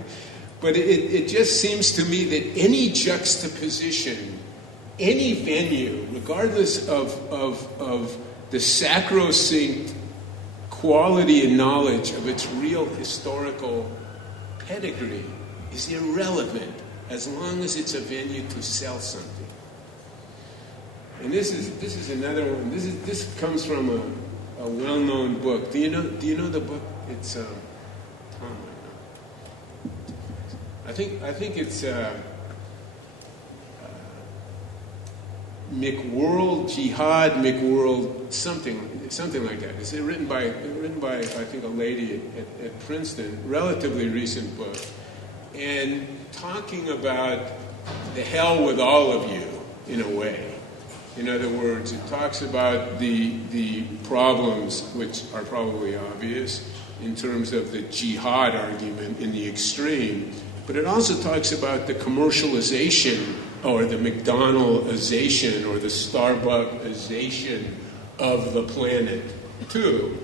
but it just seems to me that any juxtaposition, any venue, regardless of the sacrosanct quality and knowledge of its real historical pedigree, is irrelevant as long as it's a venue to sell something. And this is another one. This comes from a well-known book. Do you know the book? It's I think it's McWorld, Jihad McWorld, something like that. It's written by I think a lady at Princeton. Relatively recent book, and talking about the hell with all of you in a way. In other words, it talks about the problems, which are probably obvious, in terms of the jihad argument in the extreme, but it also talks about the commercialization or the McDonaldization or the Starbucksization of the planet, too,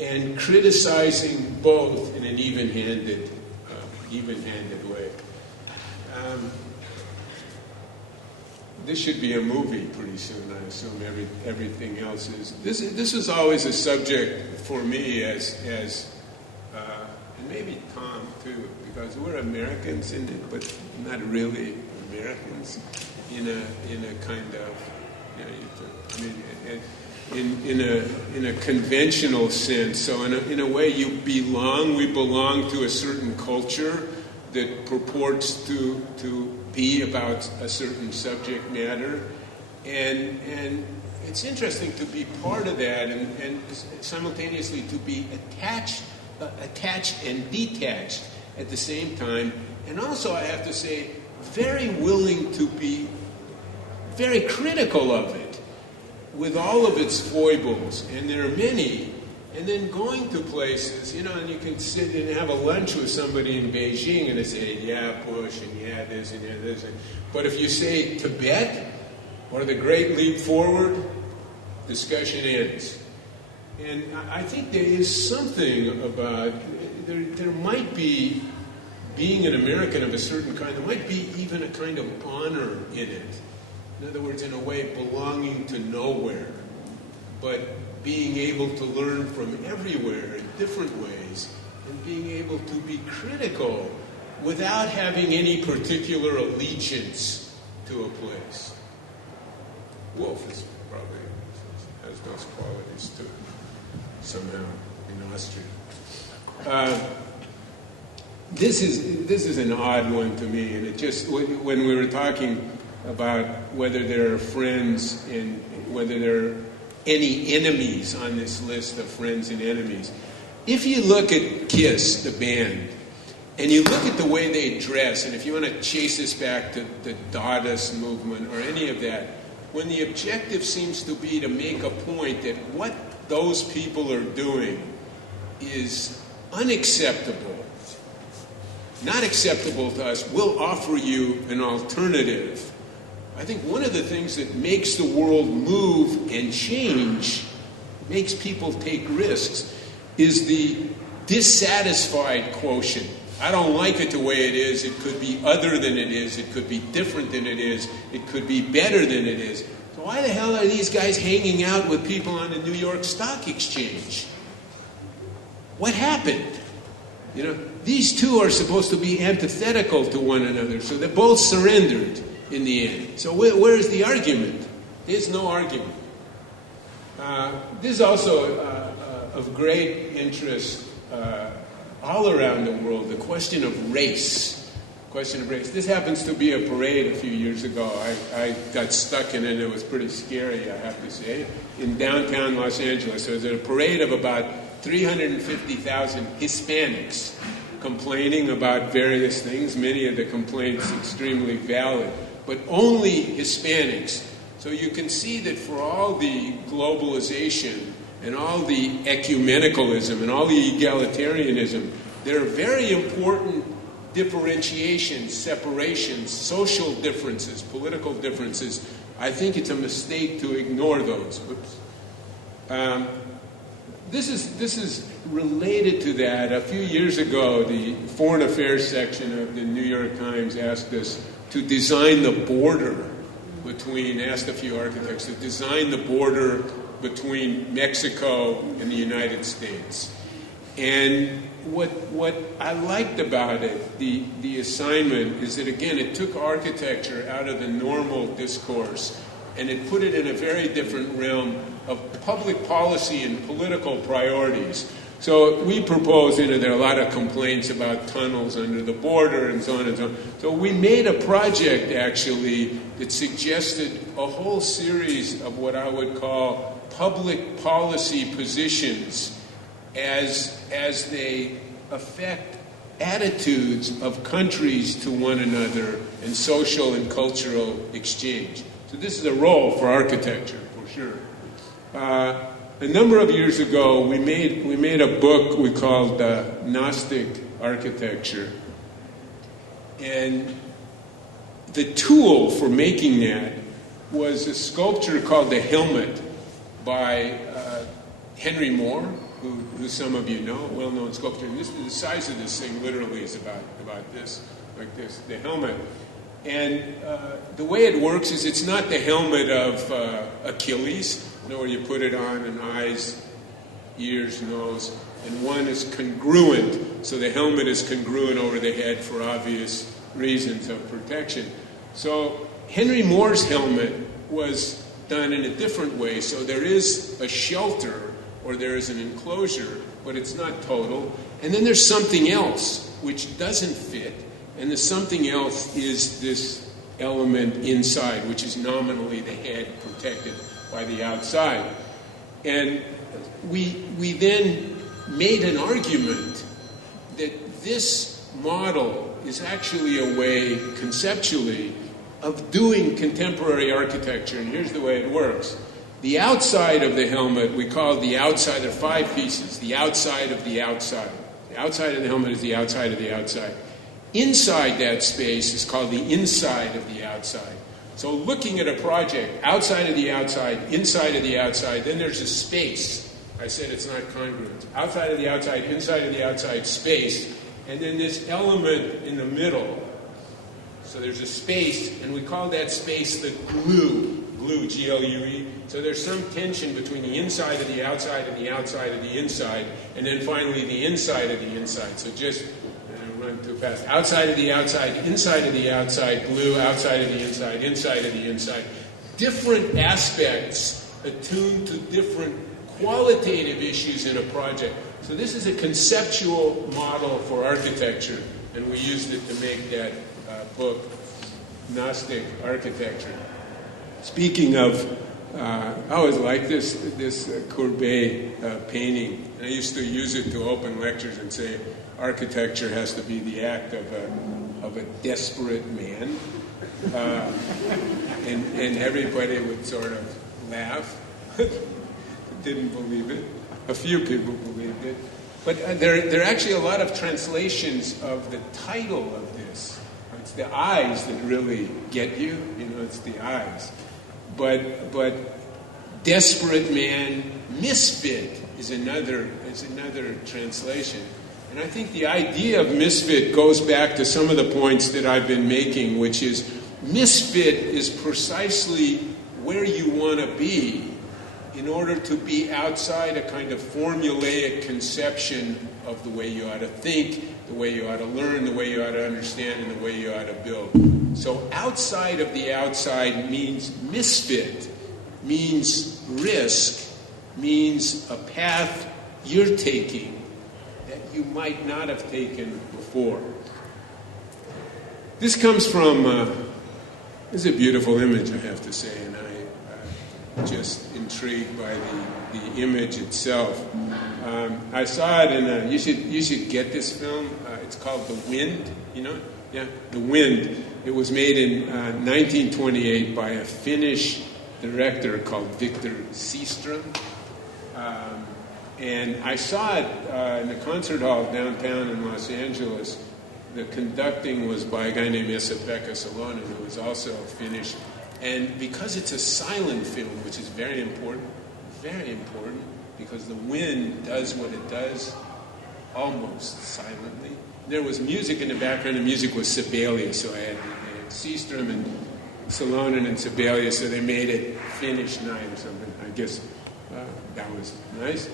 and criticizing both in an even-handed way. This should be a movie pretty soon, I assume. Everything else is. This was always a subject for me as and maybe Tom too, because we're Americans in it, but not really Americans in a kind of, in a conventional sense. So in a way, we belong to a certain culture that purports to be about a certain subject matter, and it's interesting to be part of that, and simultaneously to be attached and detached at the same time, and also, I have to say, very willing to be very critical of it, with all of its foibles, and there are many. And then going to places, and you can sit and have a lunch with somebody in Beijing and they say, yeah, Bush, and yeah, this, and yeah, this. But if you say Tibet or the Great Leap Forward, discussion ends. And I think there is something about, there might be, being an American of a certain kind, there might be even a kind of honor in it. In other words, in a way, belonging to nowhere, but being able to learn from everywhere in different ways, and being able to be critical without having any particular allegiance to a place. Wolf is probably has those qualities too, somehow in Austria. This is an odd one to me, and it just, when we were talking about whether there are friends and whether there are any enemies on this list of friends and enemies. If you look at KISS, the band, and you look at the way they dress, and if you want to chase this back to the Dadaist movement or any of that, when the objective seems to be to make a point that what those people are doing is unacceptable, not acceptable to us, we'll offer you an alternative. I think one of the things that makes the world move and change, makes people take risks, is the dissatisfied quotient. I don't like it the way it is. It could be other than it is. It could be different than it is. It could be better than it is. So why the hell are these guys hanging out with people on the New York Stock Exchange? What happened? These two are supposed to be antithetical to one another, so they both surrendered in the end. So where is the argument? There's no argument. This is also of great interest all around the world, the question of race. This happens to be a parade a few years ago. I got stuck in it. It was pretty scary, I have to say, in downtown Los Angeles. There was a parade of about 350,000 Hispanics complaining about various things, many of the complaints extremely valid, but only Hispanics. So you can see that for all the globalization and all the ecumenicalism and all the egalitarianism, there are very important differentiations, separations, social differences, political differences. I think it's a mistake to ignore those. This is related to that. A few years ago, the Foreign Affairs section of the New York Times asked us to design the border asked a few architects to design the border between Mexico and the United States. And what I liked about it, the assignment, is that, again, it took architecture out of the normal discourse and it put it in a very different realm of public policy and political priorities. So we proposed, there are a lot of complaints about tunnels under the border and so on and so on. So we made a project, actually, that suggested a whole series of what I would call public policy positions as they affect attitudes of countries to one another and social and cultural exchange. So this is a role for architecture, for sure. A number of years ago, we made a book we called Gnostic Architecture. And the tool for making that was a sculpture called The Helmet by Henry Moore. who some of you know, a well-known sculptor. And the size of this thing literally is about this, like this, the helmet. And the way it works is it's not the helmet of Achilles, where you put it on and eyes, ears, nose, and one is congruent. So the helmet is congruent over the head for obvious reasons of protection. So Henry Moore's helmet was done in a different way. So there is a shelter or there is an enclosure, but it's not total. And then there's something else which doesn't fit. And the something else is this element inside, which is nominally the head protected by the outside. And we then made an argument that this model is actually a way, conceptually, of doing contemporary architecture. And here's the way it works. The outside of the helmet, we call it the outside. There are 5 pieces. The outside of the outside. The outside of the helmet is the outside of the outside. Inside that space is called the inside of the outside. So looking at a project, outside of the outside, inside of the outside, then there's a space. I said it's not congruent. Outside of the outside, inside of the outside, space. And then this element in the middle. So there's a space, and we call that space the glue. Glue, G-L-U-E. So there's some tension between the inside of the outside and the outside of the inside, and then finally the inside of the inside. So just run too fast. Outside of the outside, inside of the outside, glue, outside of the inside of the inside. Different aspects attuned to different qualitative issues in a project. So this is a conceptual model for architecture, and we used it to make that book, Gnostic Architecture. Speaking of, I always like this Courbet painting. And I used to use it to open lectures and say, architecture has to be the act of a desperate man. And everybody would sort of laugh. Didn't believe it. A few people believed it. But there are actually a lot of translations of the title of this. It's the eyes that really get you. You know, it's the eyes. But desperate man, misfit is another translation. And I think the idea of misfit goes back to some of the points that I've been making, which is misfit is precisely where you want to be in order to be outside a kind of formulaic conception of the way you ought to think, the way you ought to learn, the way you ought to understand, and the way you ought to build. So outside of the outside means misfit, means risk, means a path you're taking that you might not have taken before. This comes from, this is a beautiful image, I have to say, and I'm just intrigued by the image itself. I saw it in you should get this film. It's called The Wind, you know? Yeah, The Wind. It was made in 1928 by a Finnish director called Victor Seaström. And I saw it in the concert hall downtown in Los Angeles. The conducting was by a guy named Esa-Pekka Salonen, who was also Finnish. And because it's a silent film, which is very important, because the wind does what it does almost silently. There was music in the background. The music was Sibelius, so I had Seaström and Salonen and Sibelius, so they made it Finnish night or something. I guess that was nice.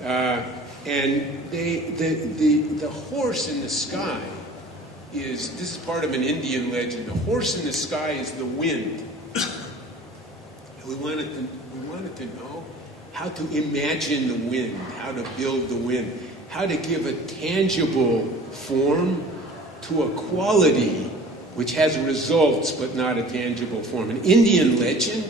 And the horse in the sky this is part of an Indian legend. The horse in the sky is the wind. We wanted to know how to imagine the wind, how to build the wind, how to give a tangible form to a quality which has results but not a tangible form. An Indian legend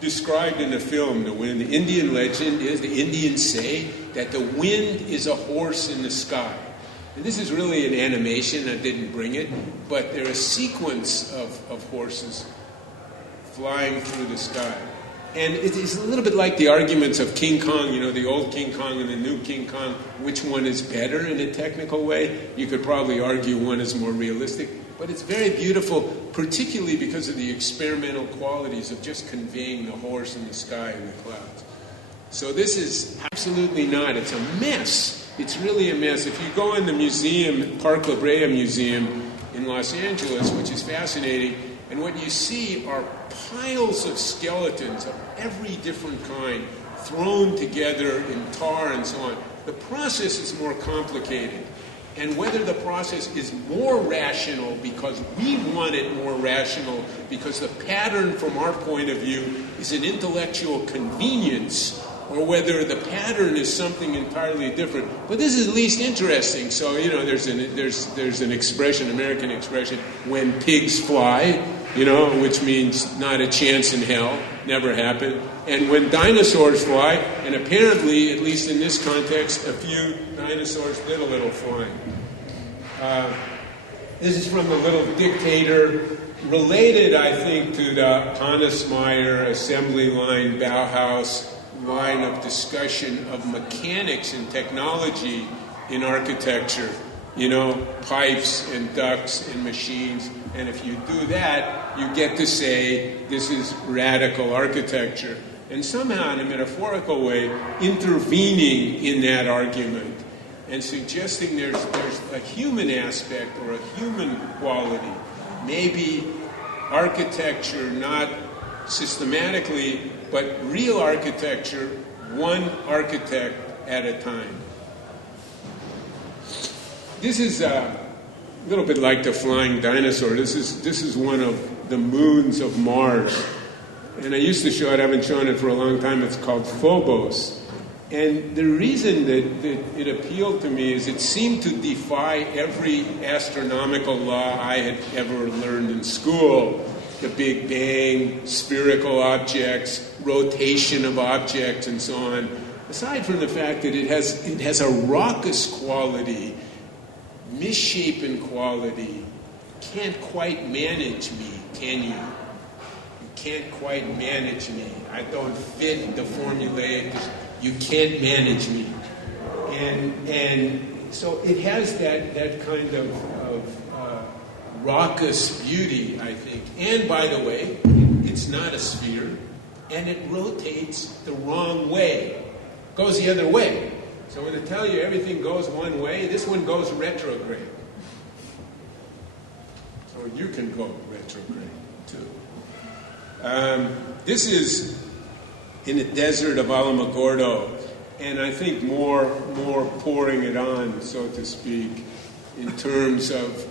described in the film, The Wind. The Indian legend is, the Indians say that the wind is a horse in the sky. And this is really an animation. I didn't bring it, but there are a sequence of horses flying through the sky. And it is a little bit like the arguments of King Kong, you know, the old King Kong and the new King Kong. Which one is better in a technical way? You could probably argue one is more realistic. But it's very beautiful, particularly because of the experimental qualities of just conveying the horse in the sky and the clouds. So this is absolutely not. It's a mess. It's really a mess. If you go in the museum, Park La Brea Museum in Los Angeles, which is fascinating, and what you see are piles of skeletons of every different kind thrown together in tar and so on. The process is more complicated. And whether the process is more rational because we want it more rational, because the pattern from our point of view is an intellectual convenience, or whether the pattern is something entirely different. But this is at least interesting. So, you know, there's an expression, American expression, when pigs fly, you know, which means not a chance in hell, never happened. And when dinosaurs fly, and apparently, at least in this context, a few dinosaurs did a little flying. This is from The Little Dictator, related, I think, to the Hannes Meyer assembly line, Bauhaus line of discussion of mechanics and technology in architecture. You know, pipes and ducts and machines. And if you do that, you get to say this is radical architecture. And somehow, in a metaphorical way, intervening in that argument and suggesting there's a human aspect or a human quality. Maybe architecture, not systematically, but real architecture, one architect at a time. This is a little bit like the flying dinosaur. This is one of the moons of Mars. And I used to show it, I haven't shown it for a long time. It's called Phobos. And the reason that it appealed to me is it seemed to defy every astronomical law I had ever learned in school. The Big Bang, spherical objects, rotation of objects, and so on. Aside from the fact that it has a raucous quality, misshapen quality. Can't quite manage me, can you? You can't quite manage me. I don't fit the formulaic. You can't manage me. And so it has that kind of raucous beauty, I think. And by the way, it's not a sphere, and it rotates the wrong way. It goes the other way. So when I tell you everything goes one way, this one goes retrograde. So you can go retrograde too. This is in the desert of Alamogordo, and I think more pouring it on, so to speak, in terms of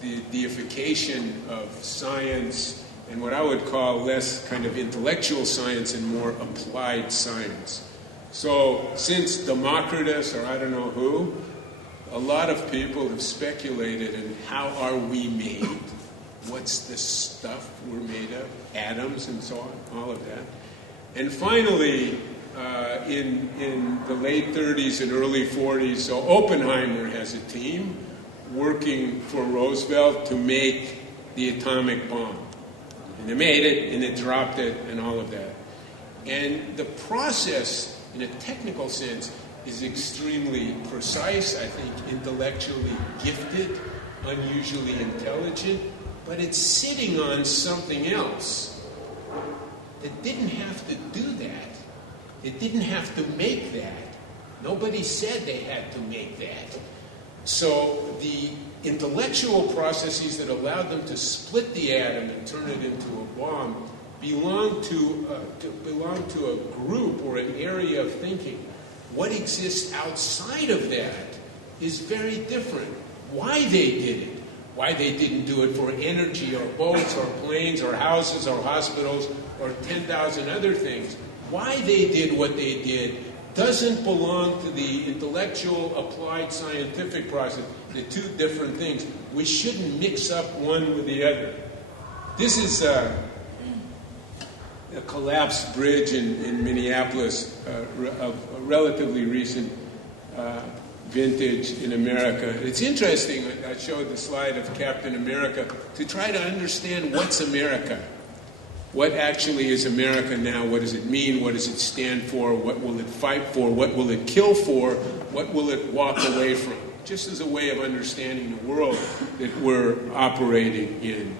the deification of science and what I would call less kind of intellectual science and more applied science. So since Democritus, or I don't know who, a lot of people have speculated in how are we made, what's the stuff we're made of, atoms and so on, all of that. And finally, in the late 30s and early 40s, so Oppenheimer has a team working for Roosevelt to make the atomic bomb. And they made it, and they dropped it, and all of that. And the process, in a technical sense, is extremely precise, I think intellectually gifted, unusually intelligent, but it's sitting on something else that didn't have to do that. It didn't have to make that. Nobody said they had to make that. So the intellectual processes that allowed them to split the atom and turn it into a bomb belong to a group or an area of thinking. What exists outside of that is very different. Why they did it, why they didn't do it for energy or boats or planes or houses or hospitals or 10,000 other things, why they did what they did doesn't belong to the intellectual, applied, scientific process. They're two different things. We shouldn't mix up one with the other. This is a collapsed bridge in Minneapolis, of a relatively recent vintage in America. It's interesting, I showed the slide of Captain America, to try to understand what's America. What actually is America now? What does it mean? What does it stand for? What will it fight for? What will it kill for? What will it walk away from? Just as a way of understanding the world that we're operating in.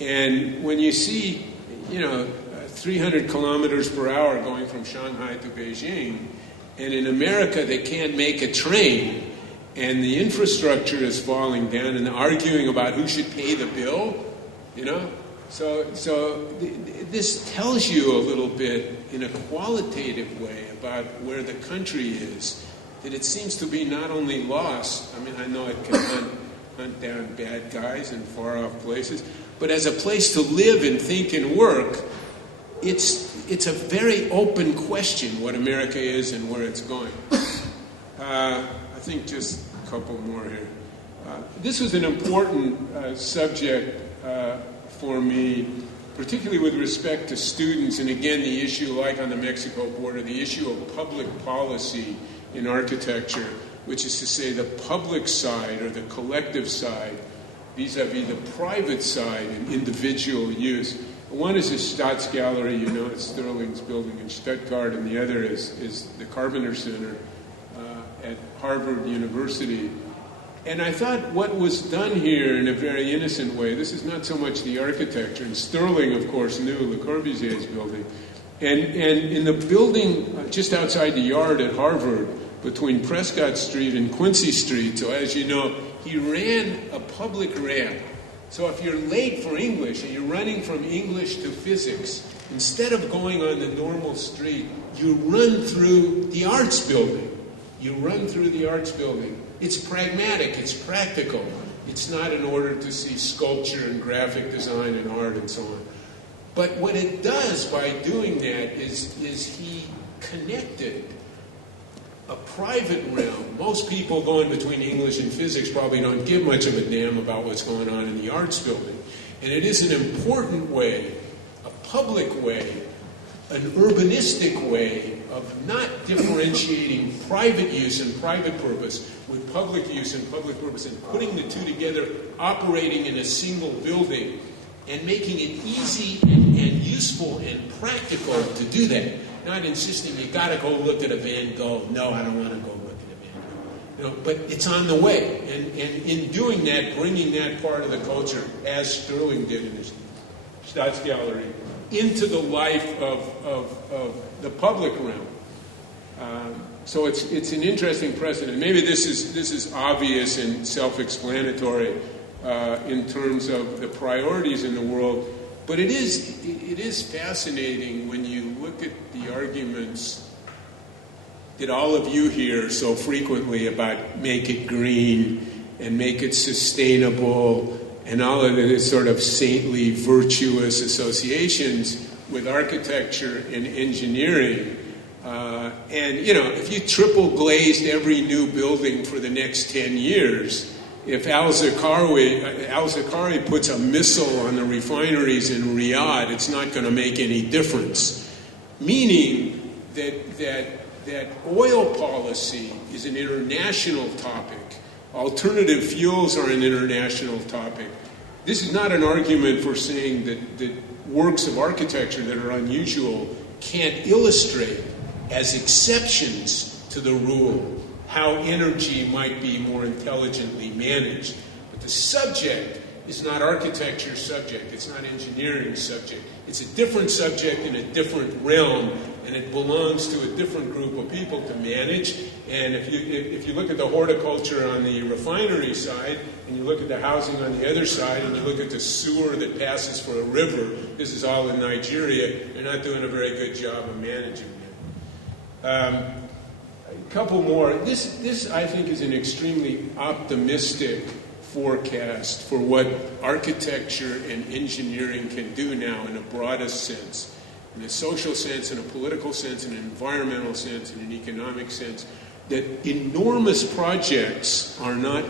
And when you see, 300 kilometers per hour going from Shanghai to Beijing, and in America they can't make a train, and the infrastructure is falling down, and arguing about who should pay the bill, you know? So this tells you a little bit in a qualitative way about where the country is, that it seems to be not only lost, I mean, I know it can hunt down bad guys in far-off places, but as a place to live and think and work, it's a very open question what America is and where it's going. I think just a couple more here. This was an important subject for me, particularly with respect to students, and again, the issue, like on the Mexico border, the issue of public policy in architecture, which is to say the public side or the collective side vis-a-vis the private side and individual use. One is the Staatsgalerie, you know, it's Sterling's building in Stuttgart, and the other is the Carpenter Center at Harvard University. And I thought what was done here in a very innocent way, this is not so much the architecture, and Sterling, of course, knew Le Corbusier's building. And in the building just outside the yard at Harvard, between Prescott Street and Quincy Street, so as you know, he ran a public ramp. So if you're late for English and you're running from English to physics, instead of going on the normal street, you run through the arts building. You run through the arts building. It's pragmatic, it's practical. It's not in order to see sculpture and graphic design and art and so on. But what it does by doing that is he connected a private realm. Most people going between English and physics probably don't give much of a damn about what's going on in the arts building. And it is an important way, a public way, an urbanistic way of not differentiating private use and private purpose with public use and public purpose, and putting the two together, operating in a single building, and making it easy and useful and practical to do that. Not insisting you got to go look at a Van Gogh. No, I don't want to go look at a Van Gogh. You know, but it's on the way, and in doing that, bringing that part of the culture, as Sterling did in his Staatsgalerie, into the life of the public realm. So it's an interesting precedent. Maybe this is obvious and self-explanatory in terms of the priorities in the world, but it is fascinating when you look at the arguments that all of you hear so frequently about make it green and make it sustainable and all of the sort of saintly, virtuous associations with architecture and engineering. And, you know, if you triple glazed every new building for the next 10 years, if al-Zakari puts a missile on the refineries in Riyadh, it's not going to make any difference. Meaning that oil policy is an international topic. Alternative fuels are an international topic. This is not an argument for saying that works of architecture that are unusual can't illustrate as exceptions to the rule how energy might be more intelligently managed. But the subject is not architecture subject, it's not engineering subject. It's a different subject in a different realm, and it belongs to a different group of people to manage. And if you look at the horticulture on the refinery side, and you look at the housing on the other side, and you look at the sewer that passes for a river, this is all in Nigeria, they're not doing a very good job of managing it. A couple more. This I think is an extremely optimistic forecast for what architecture and engineering can do now in a broadest sense, in a social sense, in a political sense, in an environmental sense, in an economic sense, that enormous projects are not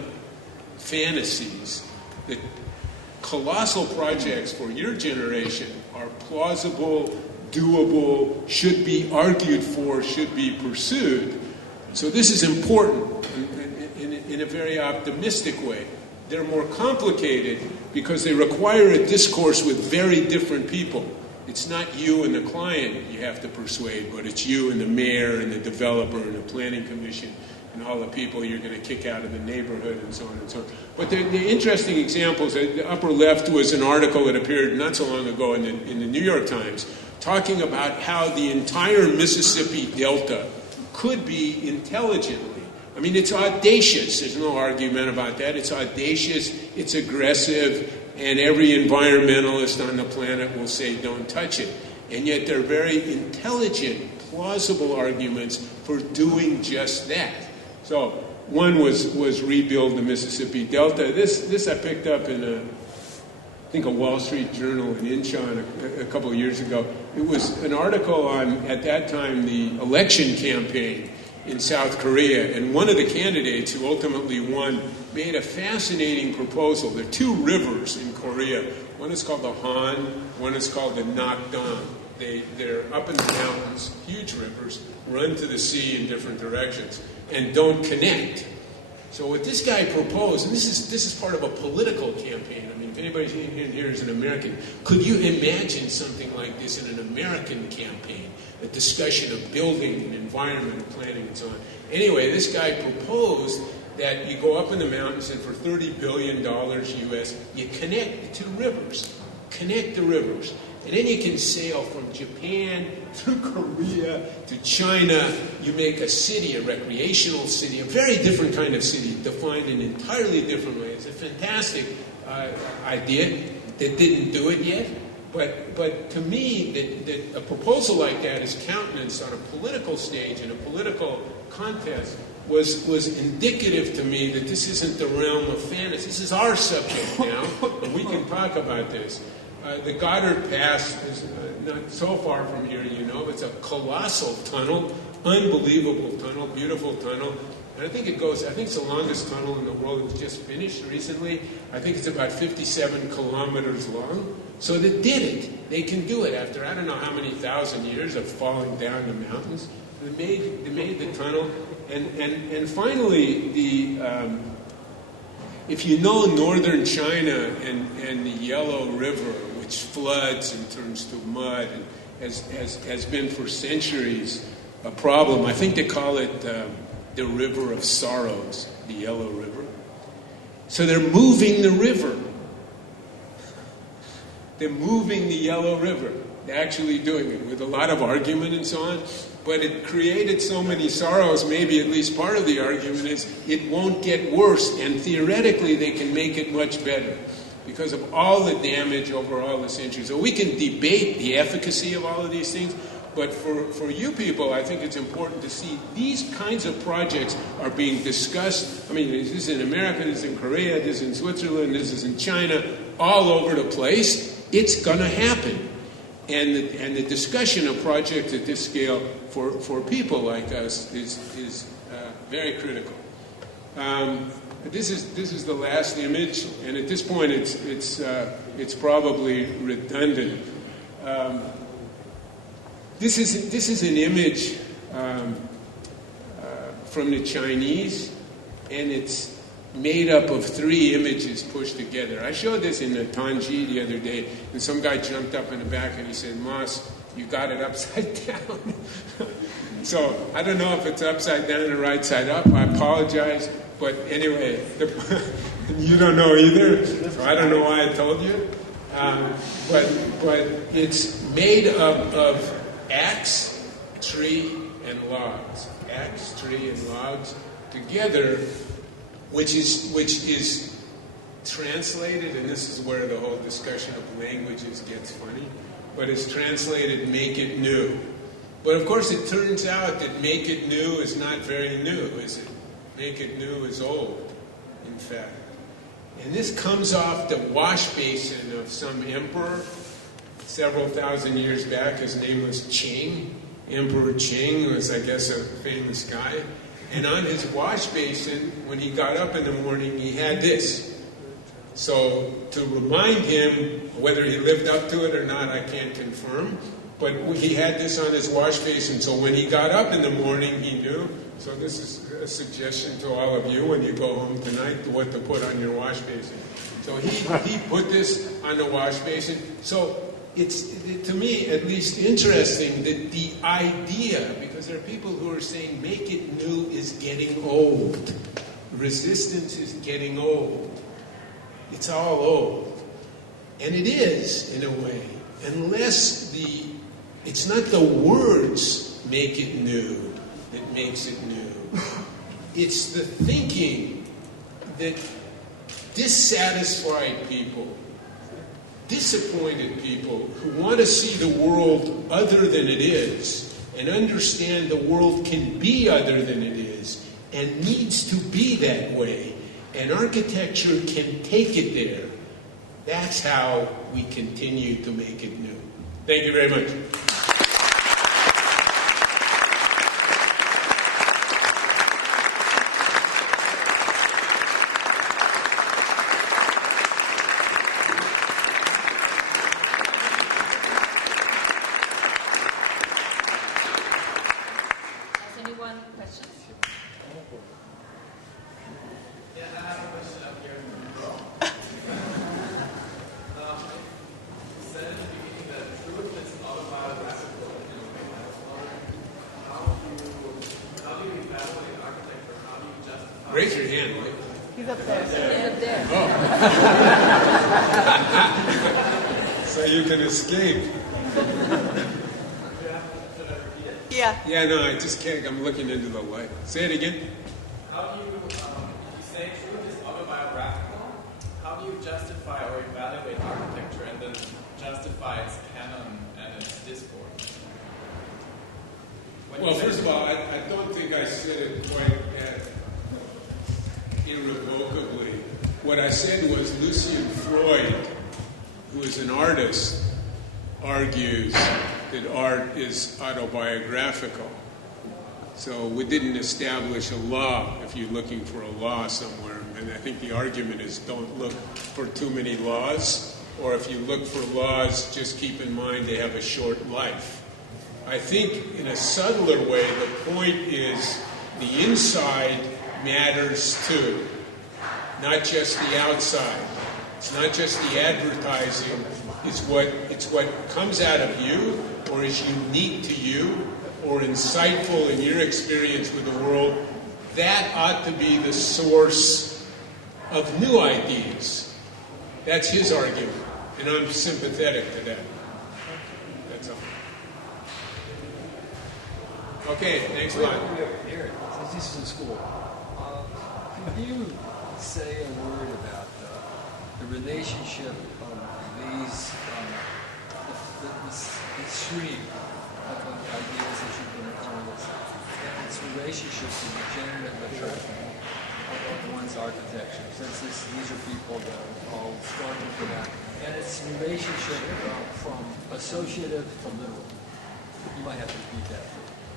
fantasies, that colossal projects for your generation are plausible, doable, should be argued for, should be pursued. So this is important in a very optimistic way. They're more complicated because they require a discourse with very different people. It's not you and the client you have to persuade, but it's you and the mayor and the developer and the planning commission and all the people you're going to kick out of the neighborhood and so on and so on. But the interesting examples, the upper left was an article that appeared not so long ago in the New York Times, talking about how the entire Mississippi Delta could be intelligently. I mean, it's audacious. There's no argument about that. It's audacious, it's aggressive, and every environmentalist on the planet will say, don't touch it. And yet they're very intelligent, plausible arguments for doing just that. So one was rebuild the Mississippi Delta. This I picked up in I think a Wall Street Journal in Incheon a couple of years ago. It was an article on, at that time, the election campaign in South Korea, and one of the candidates who ultimately won made a fascinating proposal. There are two rivers in Korea. One is called the Han, one is called the Nakdong. They're up in the mountains, huge rivers, run to the sea in different directions, and don't connect. So what this guy proposed, and this is part of a political campaign. I mean, if anybody here is an American, could you imagine something like this in an American campaign? A discussion of building and environment and planning and so on. Anyway, this guy proposed that you go up in the mountains and for $30 billion US, you connect the two rivers. Connect the rivers. And then you can sail from Japan through Korea to China. You make a city, a recreational city, a very different kind of city, defined in an entirely different way. It's a fantastic idea. They didn't do it yet. But to me, that a proposal like that is countenanced on a political stage, in a political contest, was indicative to me that this isn't the realm of fantasy. This is our subject now, and we can talk about this. The Goddard Pass is not so far from here, you know. It's a colossal tunnel, unbelievable tunnel, beautiful tunnel. And I think it's the longest tunnel in the world. It was just finished recently. I think it's about 57 kilometers long. So they did it. They can do it after I don't know how many thousand years of falling down the mountains. They made the tunnel. And finally, if you know northern China and the Yellow River, which floods and turns to mud and has been for centuries a problem. I think they call it the River of Sorrows, the Yellow River. So they're moving the river. They're moving the Yellow River. They're actually doing it with a lot of argument and so on. But it created so many sorrows, maybe at least part of the argument is it won't get worse. And theoretically, they can make it much better because of all the damage over all the centuries. So we can debate the efficacy of all of these things. But for you people, I think it's important to see these kinds of projects are being discussed. I mean, this is in America, this is in Korea, this is in Switzerland, this is in China, all over the place. It's going to happen. And the discussion of projects at this scale for people like us is very critical. This is the last image, and at this point it's probably redundant. This is an image from the Chinese, and it's made up of 3 images pushed together. I showed this in the Tanji the other day, and some guy jumped up in the back and he said, "Moss, you got it upside down." So I don't know if it's upside down or right side up. I apologize. But anyway, you don't know either, so I don't know why I told you. But it's made up of axe, tree, and logs. Axe, tree, and logs together, which is translated, and this is where the whole discussion of languages gets funny, but it's translated "make it new." But of course it turns out that "make it new" is not very new, is it? "Make it new" is old, in fact. And this comes off the wash basin of some emperor several thousand years back. His name was Qing. Emperor Qing was, I guess, a famous guy. And on his wash basin, when he got up in the morning, he had this. So to remind him, whether he lived up to it or not, I can't confirm. But he had this on his wash basin. So when he got up in the morning, he knew. So this is a suggestion to all of you when you go home tonight, what to put on your wash basin. So he put this on the wash basin. So it's, to me, at least interesting that the idea, because there are people who are saying "make it new" is getting old. Resistance is getting old. It's all old. And it is, in a way, unless the it's not the words make it new that makes it new. It's the thinking that dissatisfied people, disappointed people who want to see the world other than it is and understand the world can be other than it is and needs to be that way, and architecture can take it there. That's how we continue to make it new. Thank you very much. Raise your hand. He's up there. He's up there. Oh. So you can escape. Yeah. Yeah, no, I just can't. I'm looking into the light. Say it again. How do you, if you say truth is autobiographical, how do you justify or evaluate architecture and then justify its canon and its discourse? Well, first of all, I don't think I said it quite irrevocably. What I said was Lucian Freud, who is an artist, argues that art is autobiographical. So we didn't establish a law if you're looking for a law somewhere. And I think the argument is don't look for too many laws, or if you look for laws, just keep in mind they have a short life. I think in a subtler way, the point is the inside matters too, not just the outside. It's not just the advertising. It's what comes out of you, or is unique to you, or insightful in your experience with the world. That ought to be the source of new ideas. That's his argument, and I'm sympathetic to that. That's all. Okay, thanks a lot. Eric, since this is a school, could you say a word about the relationship of these, the stream of ideas that you've been calling this, and its relationship to the generative attraction of one's architecture, since these are people that are all struggling for that, and its relationship from associative to literal. You might have to repeat that.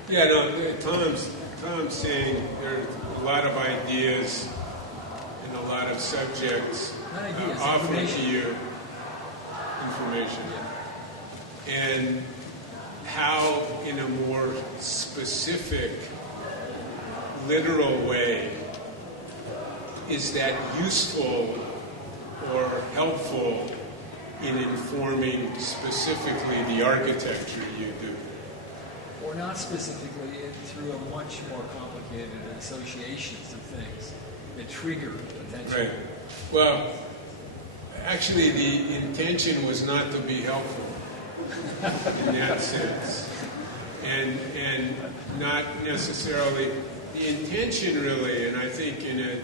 Yeah, no, Tom's saying there are a lot of ideas and a lot of subjects offered to you, information, and how in a more specific, literal way is that useful or helpful in informing specifically the architecture you do? Or not specifically, through a much more complicated associations of things that trigger attention. Right. Well, actually, the intention was not to be helpful in that sense, and not necessarily the intention really. And I think in a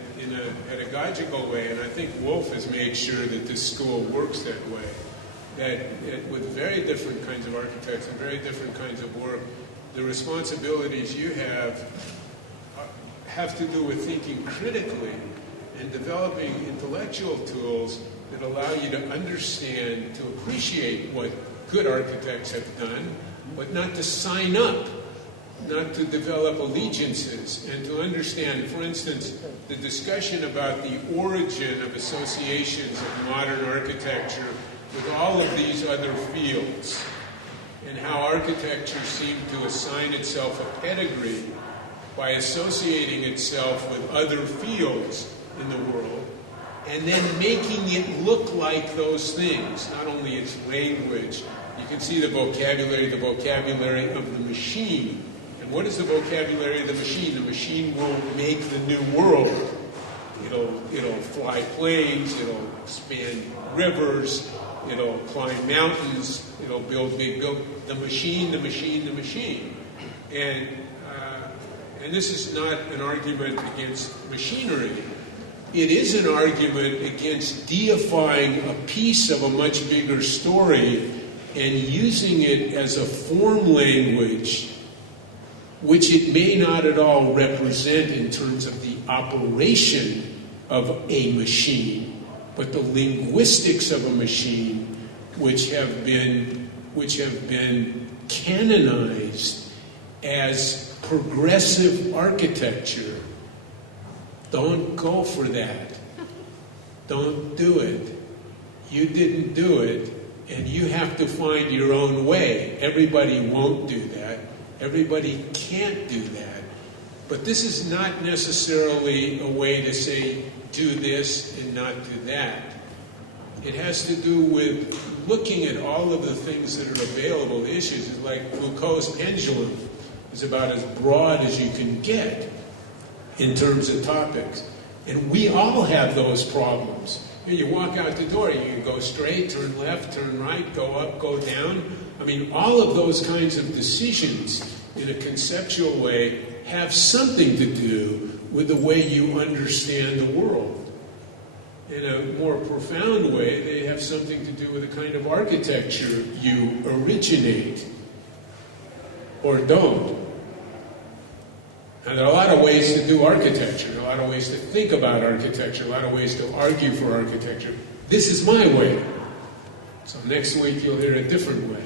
pedagogical way, and I think Wolf has made sure that this school works that way. That with very different kinds of architects and very different kinds of work, the responsibilities you have to do with thinking critically and developing intellectual tools that allow you to understand, to appreciate what good architects have done, but not to sign up, not to develop allegiances, and to understand, for instance, the discussion about the origin of associations of modern architecture with all of these other fields, and how architecture seemed to assign itself a pedigree by associating itself with other fields in the world, and then making it look like those things, not only its language. You can see the vocabulary of the machine. And what is the vocabulary of the machine? The machine will make the new world. It'll fly planes, it'll span rivers, it'll climb mountains, it'll build the machine. And this is not an argument against machinery. It is an argument against deifying a piece of a much bigger story and using it as a form language which it may not at all represent in terms of the operation of a machine, but the linguistics of a machine which have been canonized as progressive architecture. Don't go for that. Don't do it. You didn't do it, and you have to find your own way. Everybody won't do that. Everybody can't do that. But this is not necessarily a way to say, do this and not do that. It has to do with looking at all of the things that are available. The issues is like Foucault's pendulum is about as broad as you can get in terms of topics. And we all have those problems. You walk out the door, you can go straight, turn left, turn right, go up, go down. I mean, all of those kinds of decisions in a conceptual way have something to do with the way you understand the world. In a more profound way, they have something to do with the kind of architecture you originate or don't. And there are a lot of ways to do architecture, a lot of ways to think about architecture, a lot of ways to argue for architecture. This is my way. So next week you'll hear a different way.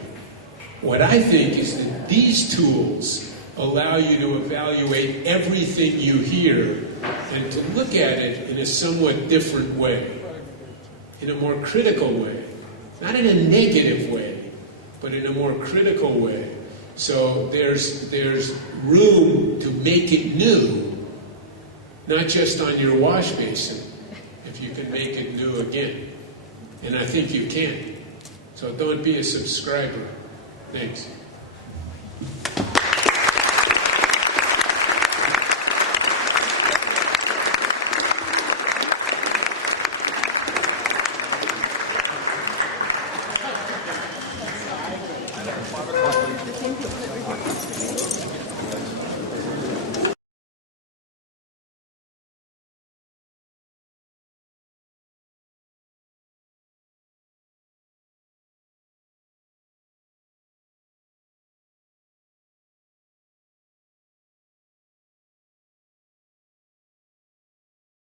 What I think is that these tools allow you to evaluate everything you hear and to look at it in a somewhat different way, in a more critical way. Not in a negative way, but in a more critical way. So there's room to make it new, not just on your wash basin, if you can make it new again. And I think you can. So don't be a subscriber. Thanks. The same people that were here yesterday.